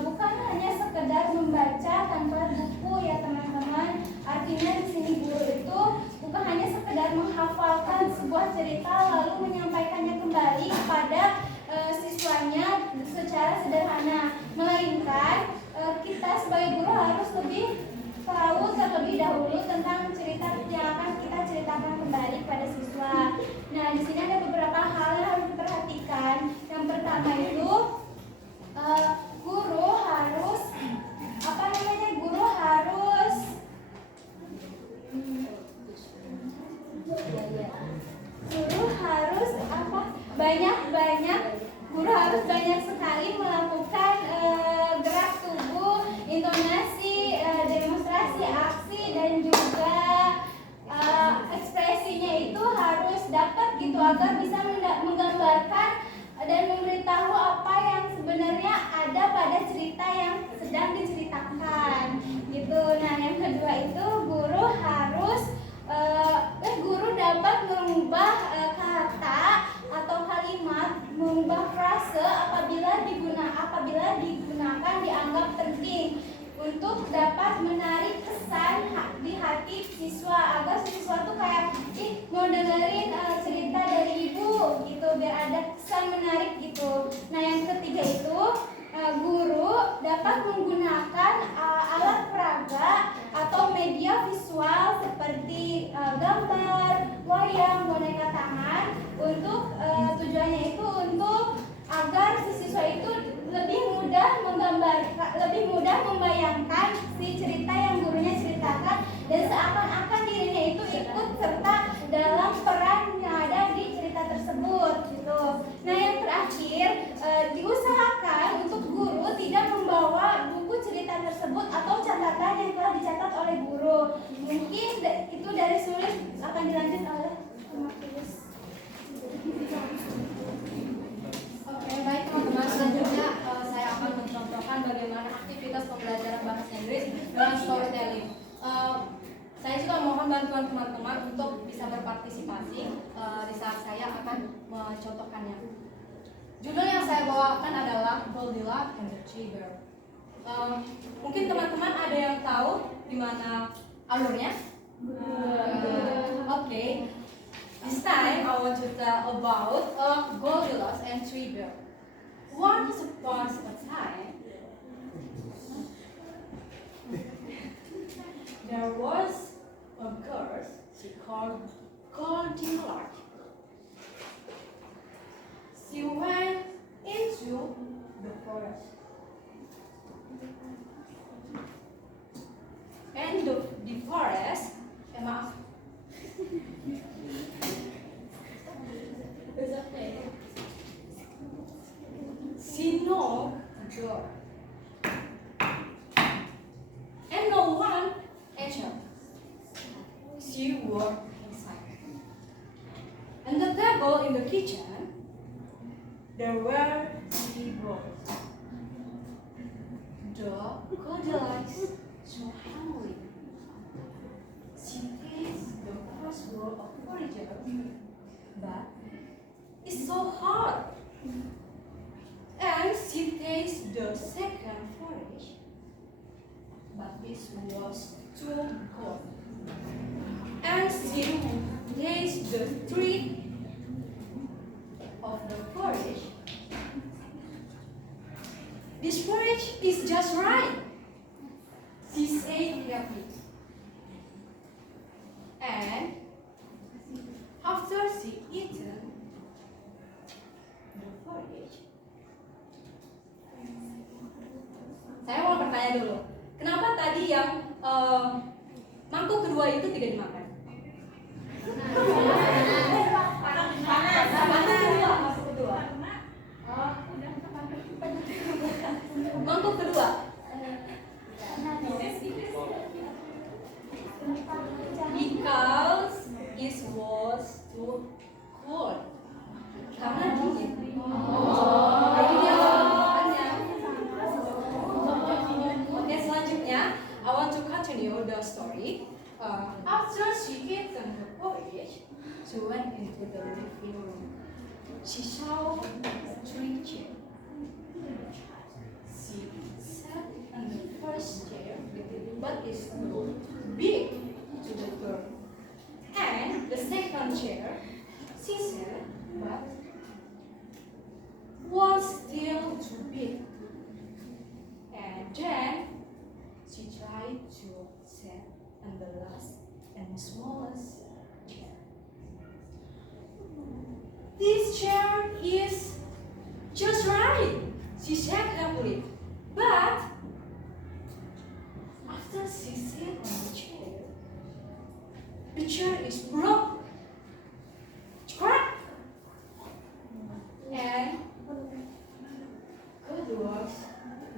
bukan hanya sekedar membaca tanpa buku ya teman-teman. Artinya di sini guru itu bukan hanya sekedar menghafalkan sebuah cerita lalu menyampaikannya kembali kepada siswanya secara sederhana, melainkan kita sebagai guru harus lebih tahu terlebih dahulu tentang cerita yang akan kita ceritakan kembali kepada siswa. Nah, di sini ada beberapa hal yang harus diperhatikan. Yang pertama itu guru harus guru harus banyak sekali melakukan gerak tubuh, intonasi untuk dapat menarik kesan di hati siswa agar siswa tuh kayak mau dengerin cerita dari ibu gitu biar ada kesan menarik gitu. Nah yang ketiga itu guru dapat menggunakan alat peraga atau media visual seperti gambar, wayang, boneka tangan untuk tujuannya itu untuk agar si siswa itu lebih mudah membayangkan si cerita yang gurunya ceritakan dan seakan-akan dirinya itu ikut serta dalam peran yang ada di cerita tersebut gitu. Nah yang terakhir diusahakan untuk guru tidak membawa buku cerita tersebut atau catatan yang telah dicatat oleh guru. Mungkin itu dari sulit akan dilanjut oleh Martinus. Oke, baik teman-teman. Selanjutnya saya akan mencontohkan bagaimana aktivitas pembelajaran bahasa Inggris dalam storytelling. Saya juga mohon bantuan teman-teman untuk bisa berpartisipasi di saat saya akan mencontohkannya. Judul yang saya bawakan adalah Goldilocks and the Three Bears. Mungkin teman-teman ada yang tahu di mana alurnya? Oke. This time I want to tell about Goldilocks and Three Bears. Once upon a time, there was a girl she called Goldilocks. She went into the forest. And the forest, maaf. It's okay. She knocked the door. And no one answered. She walked inside. And the table in the kitchen, there were 3 bowls. The Goldilocks so hungry. She tastes the first bowl of porridge, but it's so hard. And she tastes the second porridge, but it was too cold. And she tastes the third of the porridge. This porridge is just right, she said happily. And after she eaten the porridge, saya mau bertanya dulu, kenapa tadi yang mangkuk kedua itu tidak dimakan? Mangkuk kedua. Mangkuk kedua. Because it was too cold. Karena dingin. Jadi dia makannya. Oke, selanjutnya I want to continue the story. After she eaten the porridge, she went into the living room. She saw 3 chairs. She sat on the first chair, but it's too big to the girl. And the second chair, she said, but was still too big. And then she tried to sit on the last and smallest chair. This chair is just right, she said happily. But after she sat on the chair is broke. Crack! And Goldilocks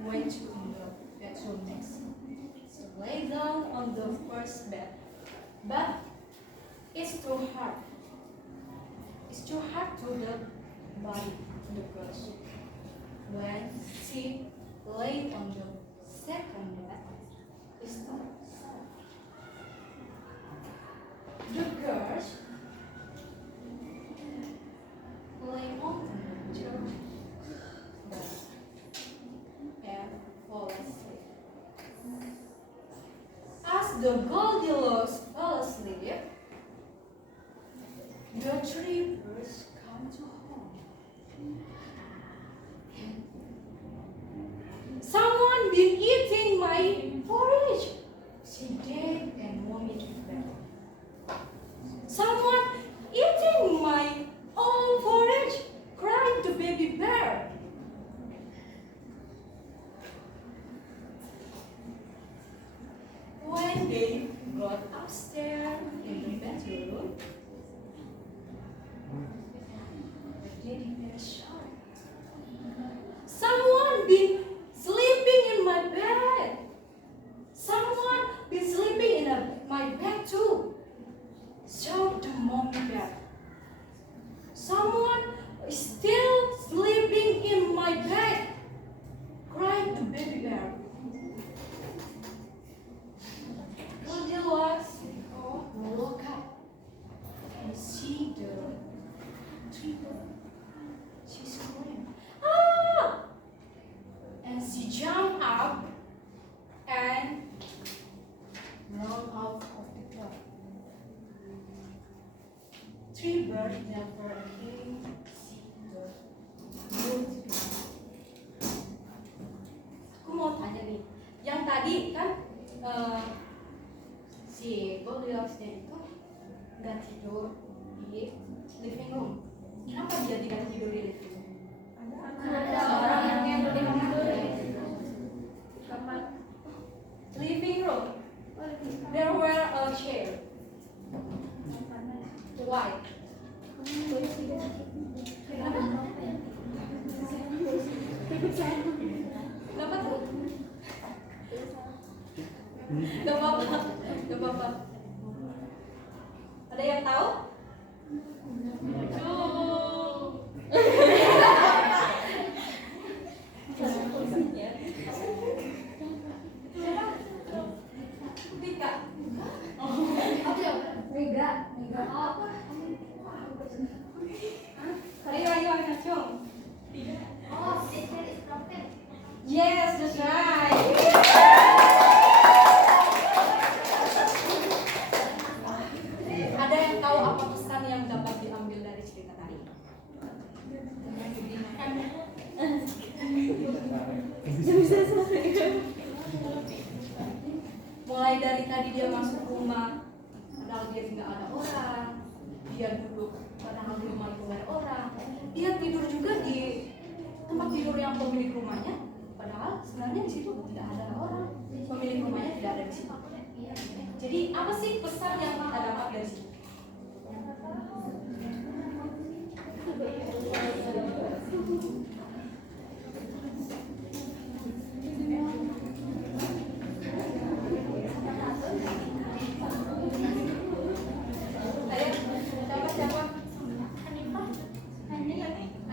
went to the bedroom next. She lay down on the first bed. But it's too hard. It's too hard to the body of the girl. When she lay on the second bed, it's too soft. The girls lay on the church bed and fall asleep. the Goldilocks fell asleep, the three birds come to home. Someone been eating my porridge, she did, and mommy declared. Someone eating my own porridge, cried the baby bear. When they got upstairs in the bedroom, the teddy bear shouted, "Someone been sleeping in my bed! Someone been sleeping in my bed too!" shouted the mommy bear. "Someone is still sleeping in my bed!" cried the baby bear. Goldilocks woke up and see the tree bird. She screamed, "Ah!" and she jumped up and ran out of the club. Three birds never came to see the wood. Aku mau tanya nih, yang tadi kan si Goldilocks-nya itu nggak tidur di living room. Kenapa dia tidak tidur di living room? Ada orang yang tidur di kamar. Living room. There were a chair. White. Kenapa tuh? Gak apa-apa. Gak apa-apa. Ada yang tahu? Tika. Mega. Ayo, Acung. Oh, this chair is broken. Yes, that's right. Ada yang tahu apa pesan yang dapat diambil dari cerita tadi? Mulai dari tadi dia masuk rumah, padahal dia tidak ada orang. Dia duduk, padahal di rumah itu nggak ada orang. Dia tidur juga di tempat tidur yang pemilik rumahnya, padahal sebenarnya di situ tidak ada orang. Pemilik rumahnya tidak ada di situ. Jadi apa sih pesan yang kita dapat dari situ? Ayo, siapa?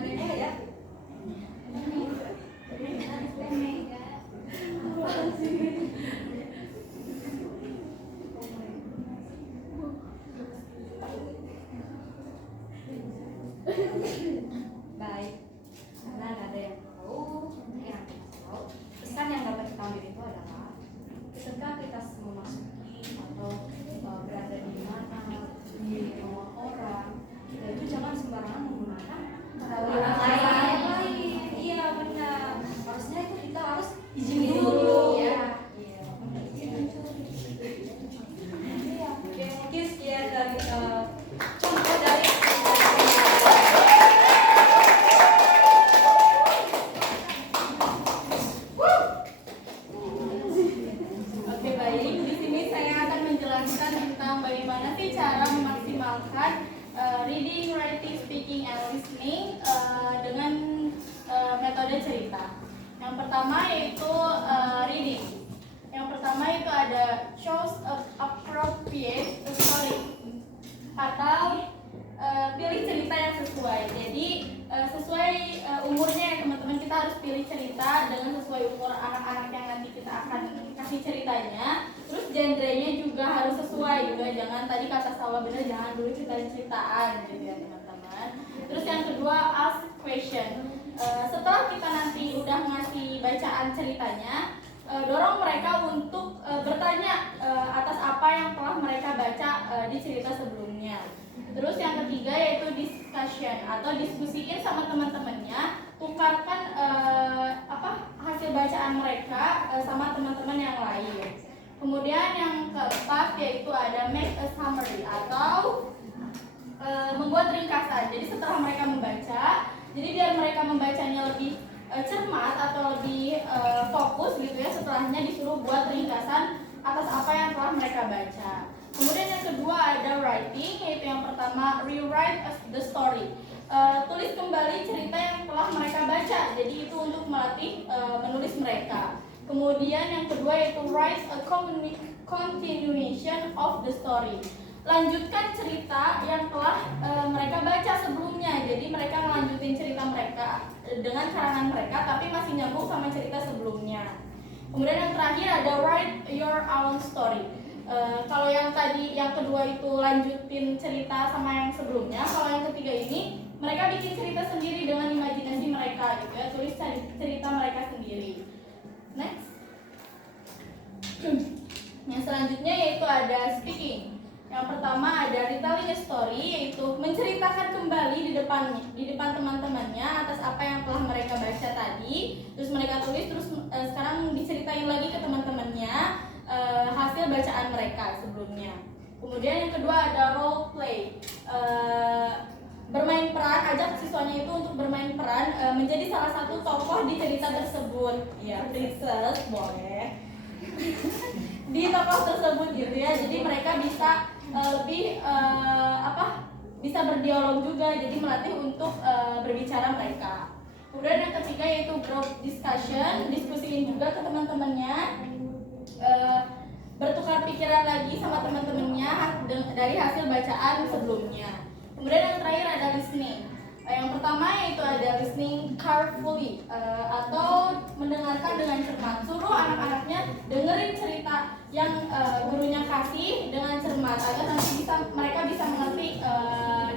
Aneh ya? Baik, karena nggak ada yang tahu, yang tahu. Pesan yang dapat kita ambil itu adalah ketika kita memasuki atau berada di mana di rumah orang, kita itu jangan sembarangan menggunakan orang lain. Iya benar. Harusnya itu kita harus izin dulu. Ya. Oke, mungkin sekian dari contoh dari Oke, baik. Di sini saya akan menjelaskan tentang bagaimana sih cara memaksimalkan reading, writing, speaking, and listening dengan metode cerita. Yang pertama yaitu reading. Yang pertama itu ada choose appropriate story atau pilih cerita yang sesuai. Jadi sesuai umurnya ya teman-teman, kita harus pilih cerita dengan sesuai umur anak-anak yang nanti kita akan kasih ceritanya. Terus genrenya juga harus sesuai juga, jangan tadi kata Salwa bener, jangan dulu cerita-ceritaan gitu ya teman-teman. Terus yang kedua, ask question. Setelah kita nanti udah ngasih bacaan ceritanya, dorong mereka untuk bertanya atas apa yang telah mereka baca di cerita sebelumnya. Terus yang ketiga yaitu discussion atau diskusiin sama teman-temannya, tukarkan hasil bacaan mereka sama teman-teman yang lain. Kemudian yang keempat yaitu ada make a summary atau membuat ringkasan. Jadi setelah mereka membaca, jadi biar mereka membacanya lebih cermat atau lebih fokus gitu ya, setelahnya disuruh buat ringkasan atas apa yang telah mereka baca. Kemudian yang kedua ada writing, yaitu yang pertama rewrite the story. Tulis kembali cerita yang telah mereka baca. Jadi itu untuk melatih menulis mereka. Kemudian yang kedua yaitu write a continuation of the story. Lanjutkan cerita yang telah mereka baca sebelumnya. Jadi mereka melanjutin cerita mereka dengan karangan mereka, tapi masih nyambung sama cerita sebelumnya. Kemudian yang terakhir ada write your own story. Kalau yang tadi yang kedua itu lanjutin cerita sama yang sebelumnya, kalau yang ketiga ini mereka bikin cerita sendiri dengan imajinasi mereka gitu ya, tulis cerita mereka sendiri. Next. Yang selanjutnya yaitu ada speaking. Yang pertama ada retelling a story, yaitu menceritakan kembali di depan teman-temannya atas apa yang telah mereka baca tadi. Terus mereka tulis, terus sekarang diceritain lagi ke teman-temannya hasil bacaan mereka sebelumnya. Kemudian yang kedua ada role play. Bermain peran, ajak siswanya itu untuk bermain peran menjadi salah satu tokoh di cerita tersebut. Ya, princess boleh. Di tokoh tersebut gitu ya. Jadi mereka bisa lebih bisa berdialog juga, jadi melatih untuk berbicara mereka. Kemudian yang ketiga yaitu group discussion, diskusiin juga ke teman-temannya, bertukar pikiran lagi sama teman-temannya dari hasil bacaan sebelumnya. Kemudian yang terakhir ada listening. Yang pertama yaitu ada listening carefully atau mendengarkan dengan cermat. Suruh anak-anaknya dengerin cerita yang gurunya kasih dengan cermat agar nanti mereka bisa mengerti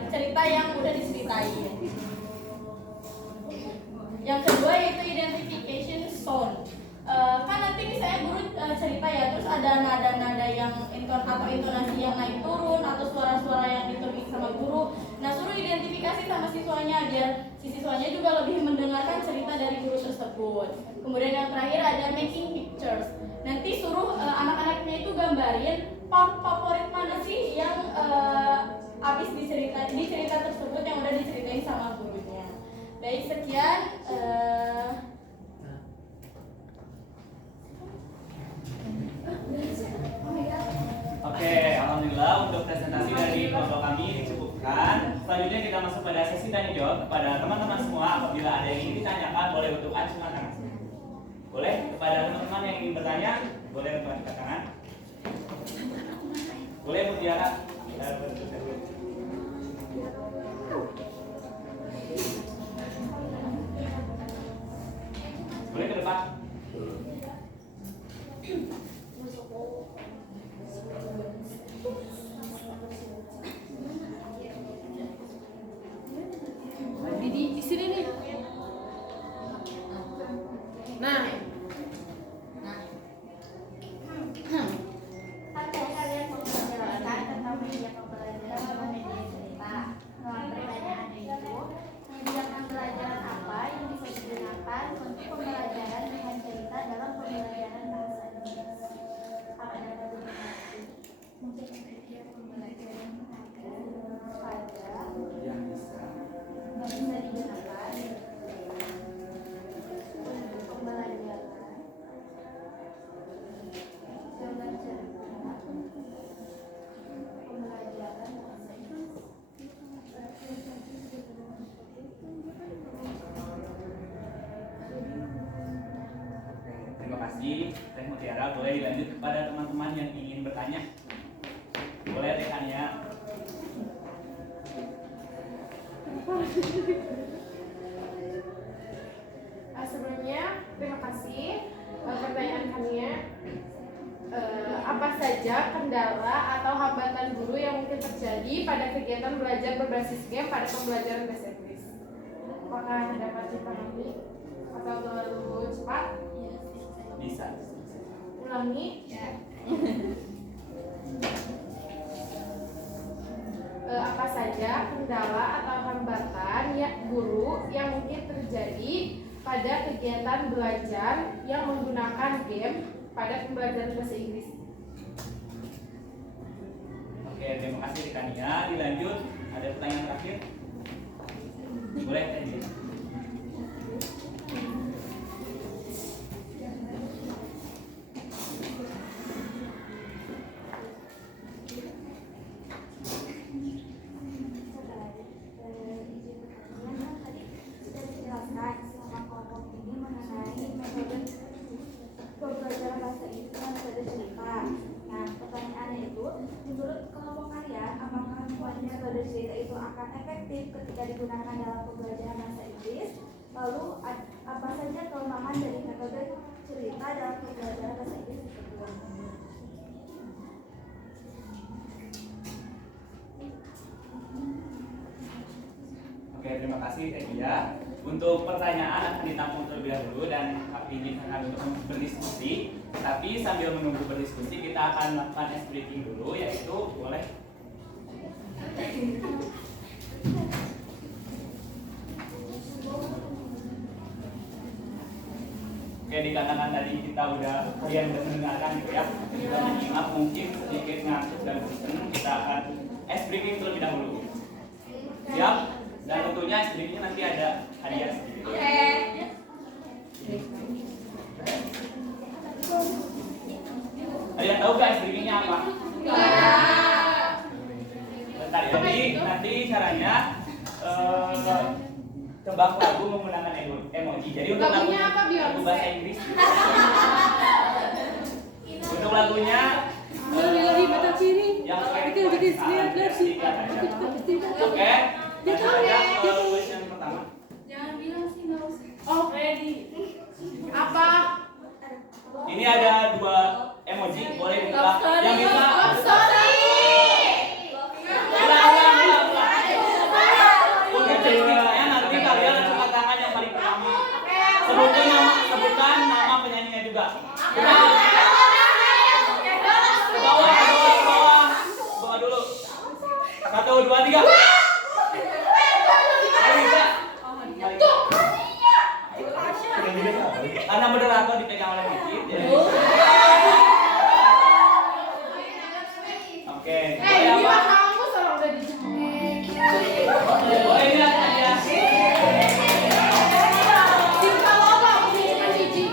cerita yang udah diceritain. Yang kedua yaitu identification sound. Kan nanti misalnya guru cerita ya, terus ada nada-nada yang atau intonasi yang naik turun atau suara-suara yang diturunin sama guru. Nah, suruh identifikasi sama siswanya biar si siswanya juga lebih mendengarkan cerita dari guru tersebut. Kemudian yang terakhir ada making pictures. Nanti suruh anak-anaknya itu gambarin part favorit mana sih yang habis di cerita tersebut yang udah diceritain sama gurunya. Baik, sekian. Oke, alhamdulillah untuk presentasi dari kelompok kami dicukupkan. Selanjutnya kita masuk pada sesi tanya jawab kepada teman-teman semua. Apabila ada yang ingin ditanyakan, boleh untuk acungkan tangan. Boleh kepada teman-teman yang ingin bertanya, boleh untuk angkat tangan. Boleh Mutiara. Boleh ke depan. Di sini nih. Nah. Apakah kalian mau menjelaskan tentang media pembelajaran dalam media cerita? Dalam pertanyaan itu, media pembelajaran apa yang bisa digunakan untuk pembelajaran dengan cerita dalam pembelajaran bahasa Inggris? Apa yang dapat digunakan? Mungkin media pembelajaran ada yang bisa digunakan untuk pembelajaran dengan cerita pembelajaran bahasa Inggris. Terima kasih Teh Mutiara. Boleh dilanjut kepada teman-teman yang ingin bertanya. Boleh rekannya. Sebelumnya terima kasih. Pertanyaan kami apa saja kendala atau hambatan guru yang mungkin terjadi pada kegiatan belajar berbasis game pada pembelajaran bahasa Inggris? Apakah dapat dipahami atau terlalu cepat? Bisa. ulangi. Apa saja kendala atau hambatan guru yang mungkin terjadi pada kegiatan belajar yang menggunakan game pada pembelajaran bahasa Inggris? Oke, terima kasih Rikania. Dilanjut, ada pertanyaan terakhir? Boleh, Tanya. Pembelajaran bahasa Inggris dan metode cerita. Nah, pertanyaannya itu, menurut kelompok kalian, apakah metode cerita itu akan efektif ketika digunakan dalam pembelajaran bahasa Inggris? Lalu, apa saja kelemahan dari metode cerita dalam pembelajaran bahasa Inggris tersebut? Oke, terima kasih Edia. Untuk pertanyaan akan ditampung terlebih dahulu dan ini akan untuk berdiskusi. Tapi sambil menunggu berdiskusi kita akan melakukan ice breaking dulu, yaitu boleh. Oke, dikarenakan tadi kalian udah mendengarkan gitu ya, kita menyimak mungkin sedikit ngantuk dan bosan, kita akan ice breaking terlebih dahulu. Siap? Dan tentunya ice breakingnya nanti ada hadiah sedikit. Ada yang tahu gak ice breakingnya apa? Bentar, jadi nanti caranya tebak lagu menggunakan emoji. Jadi untuk Lagunya apa, Beyonce? lagu bahasa Inggris. Untuk lagunya yang Oke. Question pertama. Jangan bilang sih nggak usah. Oh, ready. Apa? Ini ada 2 emoji, boleh ditebak. Yang bisa. Love story. Udah ceritanya nanti kalian angkat tangan yang paling pertama. Sebutkan nama penyanyinya juga. Ke bawah dulu. 1, 2, 3. Karena moderator dipegang oleh Mikit. Oke. Gimana kamu selalu udah dijawab? Boleh lihat aja. Cinta loba, aku cuma hiji.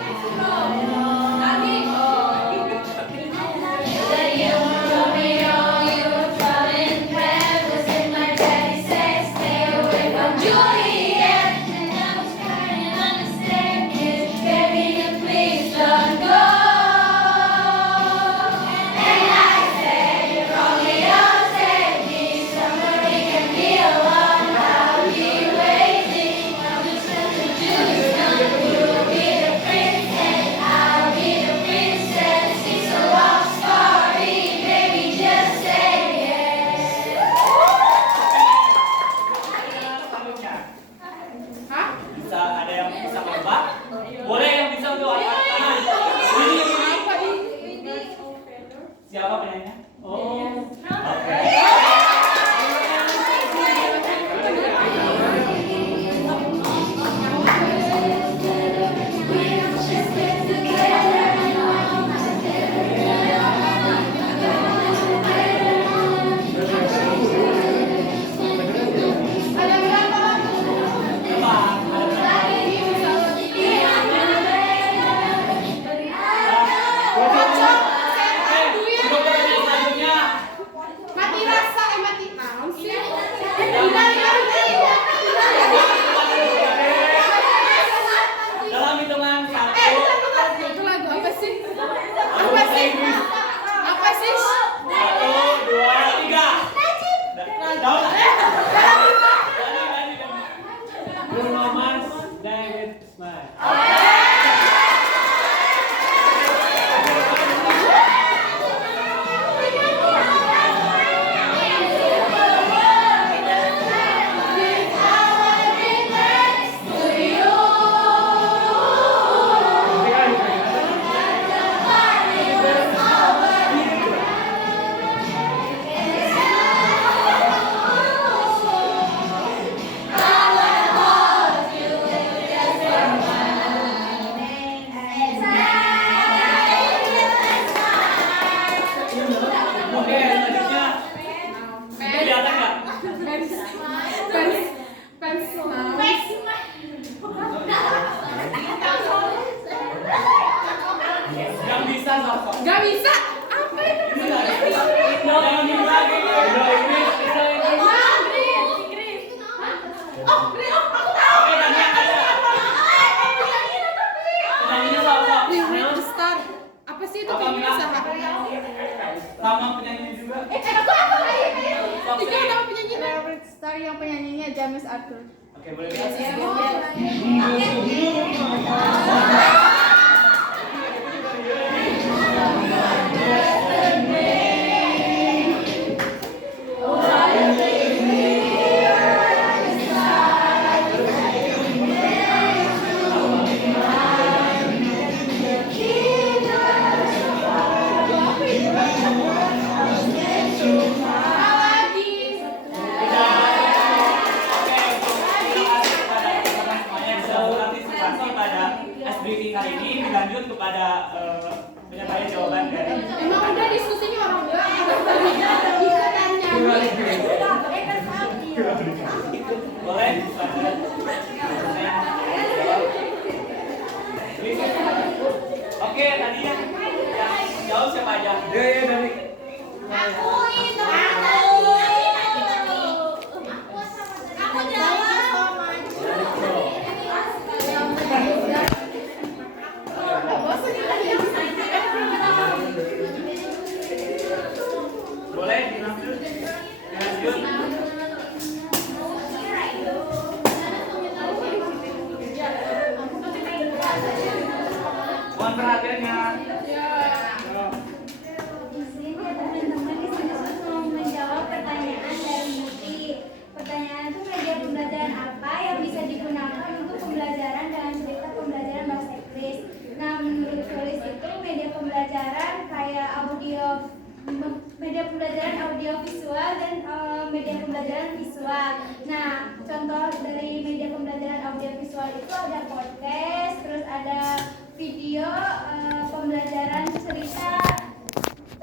Siapa penyanyinya? Oh. Oke. Duduk Gak bisa sok. Gak bisa. Apa itu? Ini lah. Jangan gini lagi. Inggris. Oh, aku tahu. Oke, Dania ada. Penyanyinya sok. Real Star. Apa sih itu? Apa Kayaknya Mila? usaha. Nama penyanyinya juga. Aku ayo. Sok, Tiga Sri. nama penyanyinya. Favorite star yang penyanyinya James Arthur. Oke, boleh. Kali ini dilanjut kepada penyampaian jawaban dari Emang udah diskusinya orang tua. boleh. Oke, tadi yang jawab siapa aja? Ya dari. Boleh dilanjut. Mohon perhatiannya. Teman-teman di sini mau menjawab pertanyaan dari Muti. Pertanyaan itu media pembelajaran apa yang bisa digunakan untuk pembelajaran dalam cerita pembelajaran bahasa Inggris. Nah, menurut tulis itu media pembelajaran kayak media pembelajaran audio visual dan media pembelajaran visual. Nah, contoh dari media pembelajaran audio visual itu ada podcast, terus ada video pembelajaran cerita.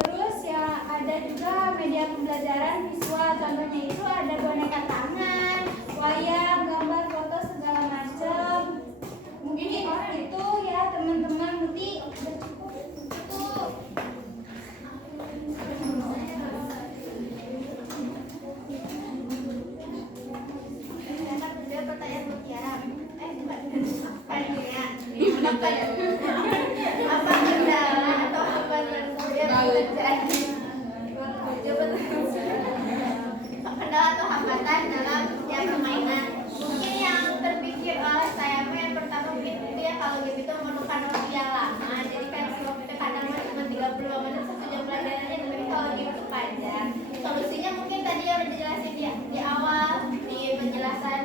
Terus ya ada juga media pembelajaran visual, contohnya itu ada boneka tangan, wayang, gambar, foto segala macam. Mungkin itu ya teman-teman. Muti udah cukup itu. Pertanyaan Mutiara. Apa kendala atau hambatan terjadi? Kendala atau hambatan dalam setiap permainan. Mungkin yang terpikir oleh saya yang pertama mungkin itu ya kalau game itu memerlukan waktu yang lama. Jadi kan waktu itu kadang cuma 30 menit 1 jam pelajarannya, tapi kalau game itu panjang. Solusinya mungkin tadi yang udah dijelasin di awal di penjelasan.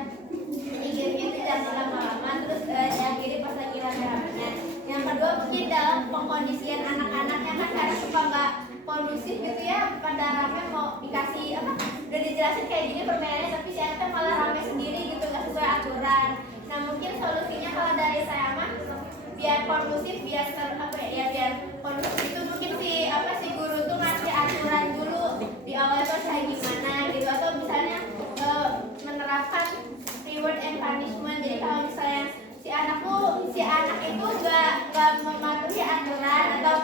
Game itu jangan lama-lama, terus diakhiri pas lagi rame-ramenya. Yang kedua mungkin dalam pengkondisian anak-anaknya kan kadang suka nggak kondusif gitu ya, pada rame mau dikasih apa udah dijelasin kayak gini permainannya tapi si anaknya malah rame sendiri gitu, nggak sesuai aturan. Nah mungkin solusinya kalau dari saya mah biar kondusif, biar biar kondusif itu mungkin si guru tuh ngasih aturan dulu di awal tuh kayak gimana gitu, atau misalnya menerapkan reward and punishment. Jadi kalau misalnya si anak itu nggak mematuhi aturan atau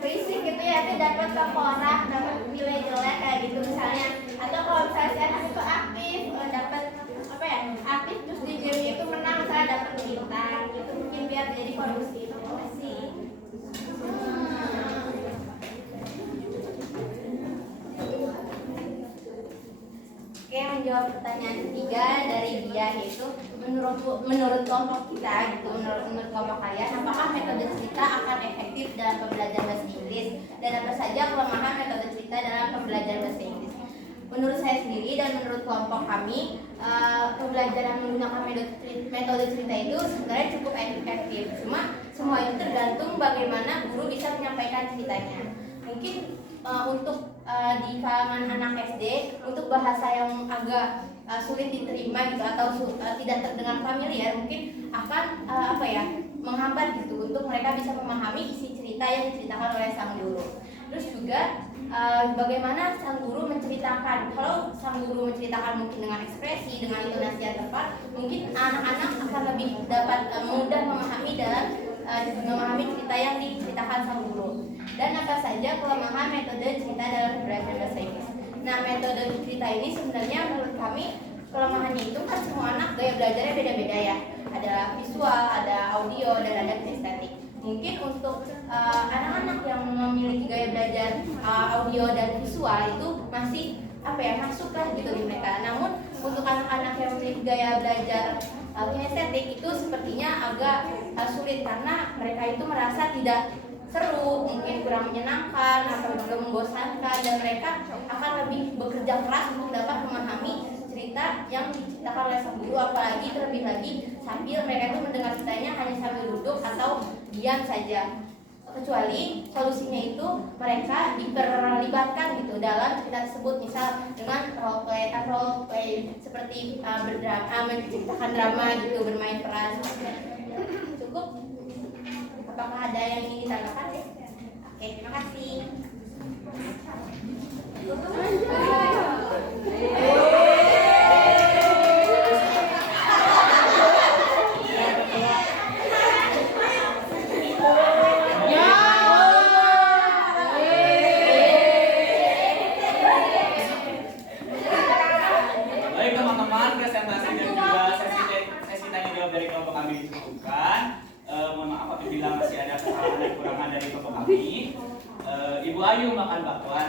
berisik gitu ya, itu dapat keporak, dapat nilai jelek kayak gitu misalnya. Atau kalau misalnya si anak itu aktif, dapat aktif terus di game itu menang, misalnya dapat bintang gitu, mungkin biar jadi kondusif. Terima kasih. Oke, menjawab pertanyaan ketiga dari dia, yaitu menurut kelompok kita gitu, menurut kelompok kalian, apakah metode cerita akan efektif dalam pembelajaran bahasa Inggris dan apa saja kelemahan metode cerita dalam pembelajaran bahasa Inggris? Menurut saya sendiri dan menurut kelompok kami, pembelajaran menggunakan metode cerita itu sebenarnya cukup efektif. Cuma semua itu tergantung bagaimana guru bisa menyampaikan ceritanya. Mungkin untuk di kalangan anak SD, untuk bahasa yang agak sulit diterima gitu atau tidak terdengar familiar, mungkin akan menghambat gitu untuk mereka bisa memahami isi cerita yang diceritakan oleh sang guru. Terus juga bagaimana sang guru menceritakan. Kalau sang guru menceritakan mungkin dengan ekspresi, dengan intonasi yang tepat, mungkin anak-anak akan lebih dapat mudah memahami dalam memahami cerita yang diceritakan sang guru. Dan apa saja kelemahan metode cerita dalam pembelajaran bahasa Inggris. Nah, metode cerita ini sebenarnya menurut kami kelemahannya itu kan semua anak gaya belajarnya beda-beda ya. Ada visual, ada audio, dan ada kinestetik. Mungkin untuk anak-anak yang memiliki gaya belajar audio dan visual itu masih masuk lah gitu di mereka. Namun untuk anak-anak yang memiliki gaya belajar kinestetik itu sepertinya agak sulit karena mereka itu merasa tidak seru, mungkin kurang menyenangkan atau juga membosankan, dan mereka akan lebih bekerja keras untuk dapat memahami cerita yang diceritakan oleh sang guru, apalagi terlebih lagi sambil mereka itu mendengar ceritanya hanya sambil duduk atau diam saja. Kecuali solusinya itu mereka diperlibatkan gitu dalam cerita tersebut, misal dengan role play seperti menceritakan drama gitu, bermain peran. Cukup? Apakah ada yang ingin ditambahkan? Oke, terima kasih. Baik teman-teman, presentasi dan juga sesi tanya jawab dari kelompok kami dicukupkan. Mohon maaf apabila masih ada kesalahan dan kekurangan dari kelompok kami. Ibu Ayu makan bakwan.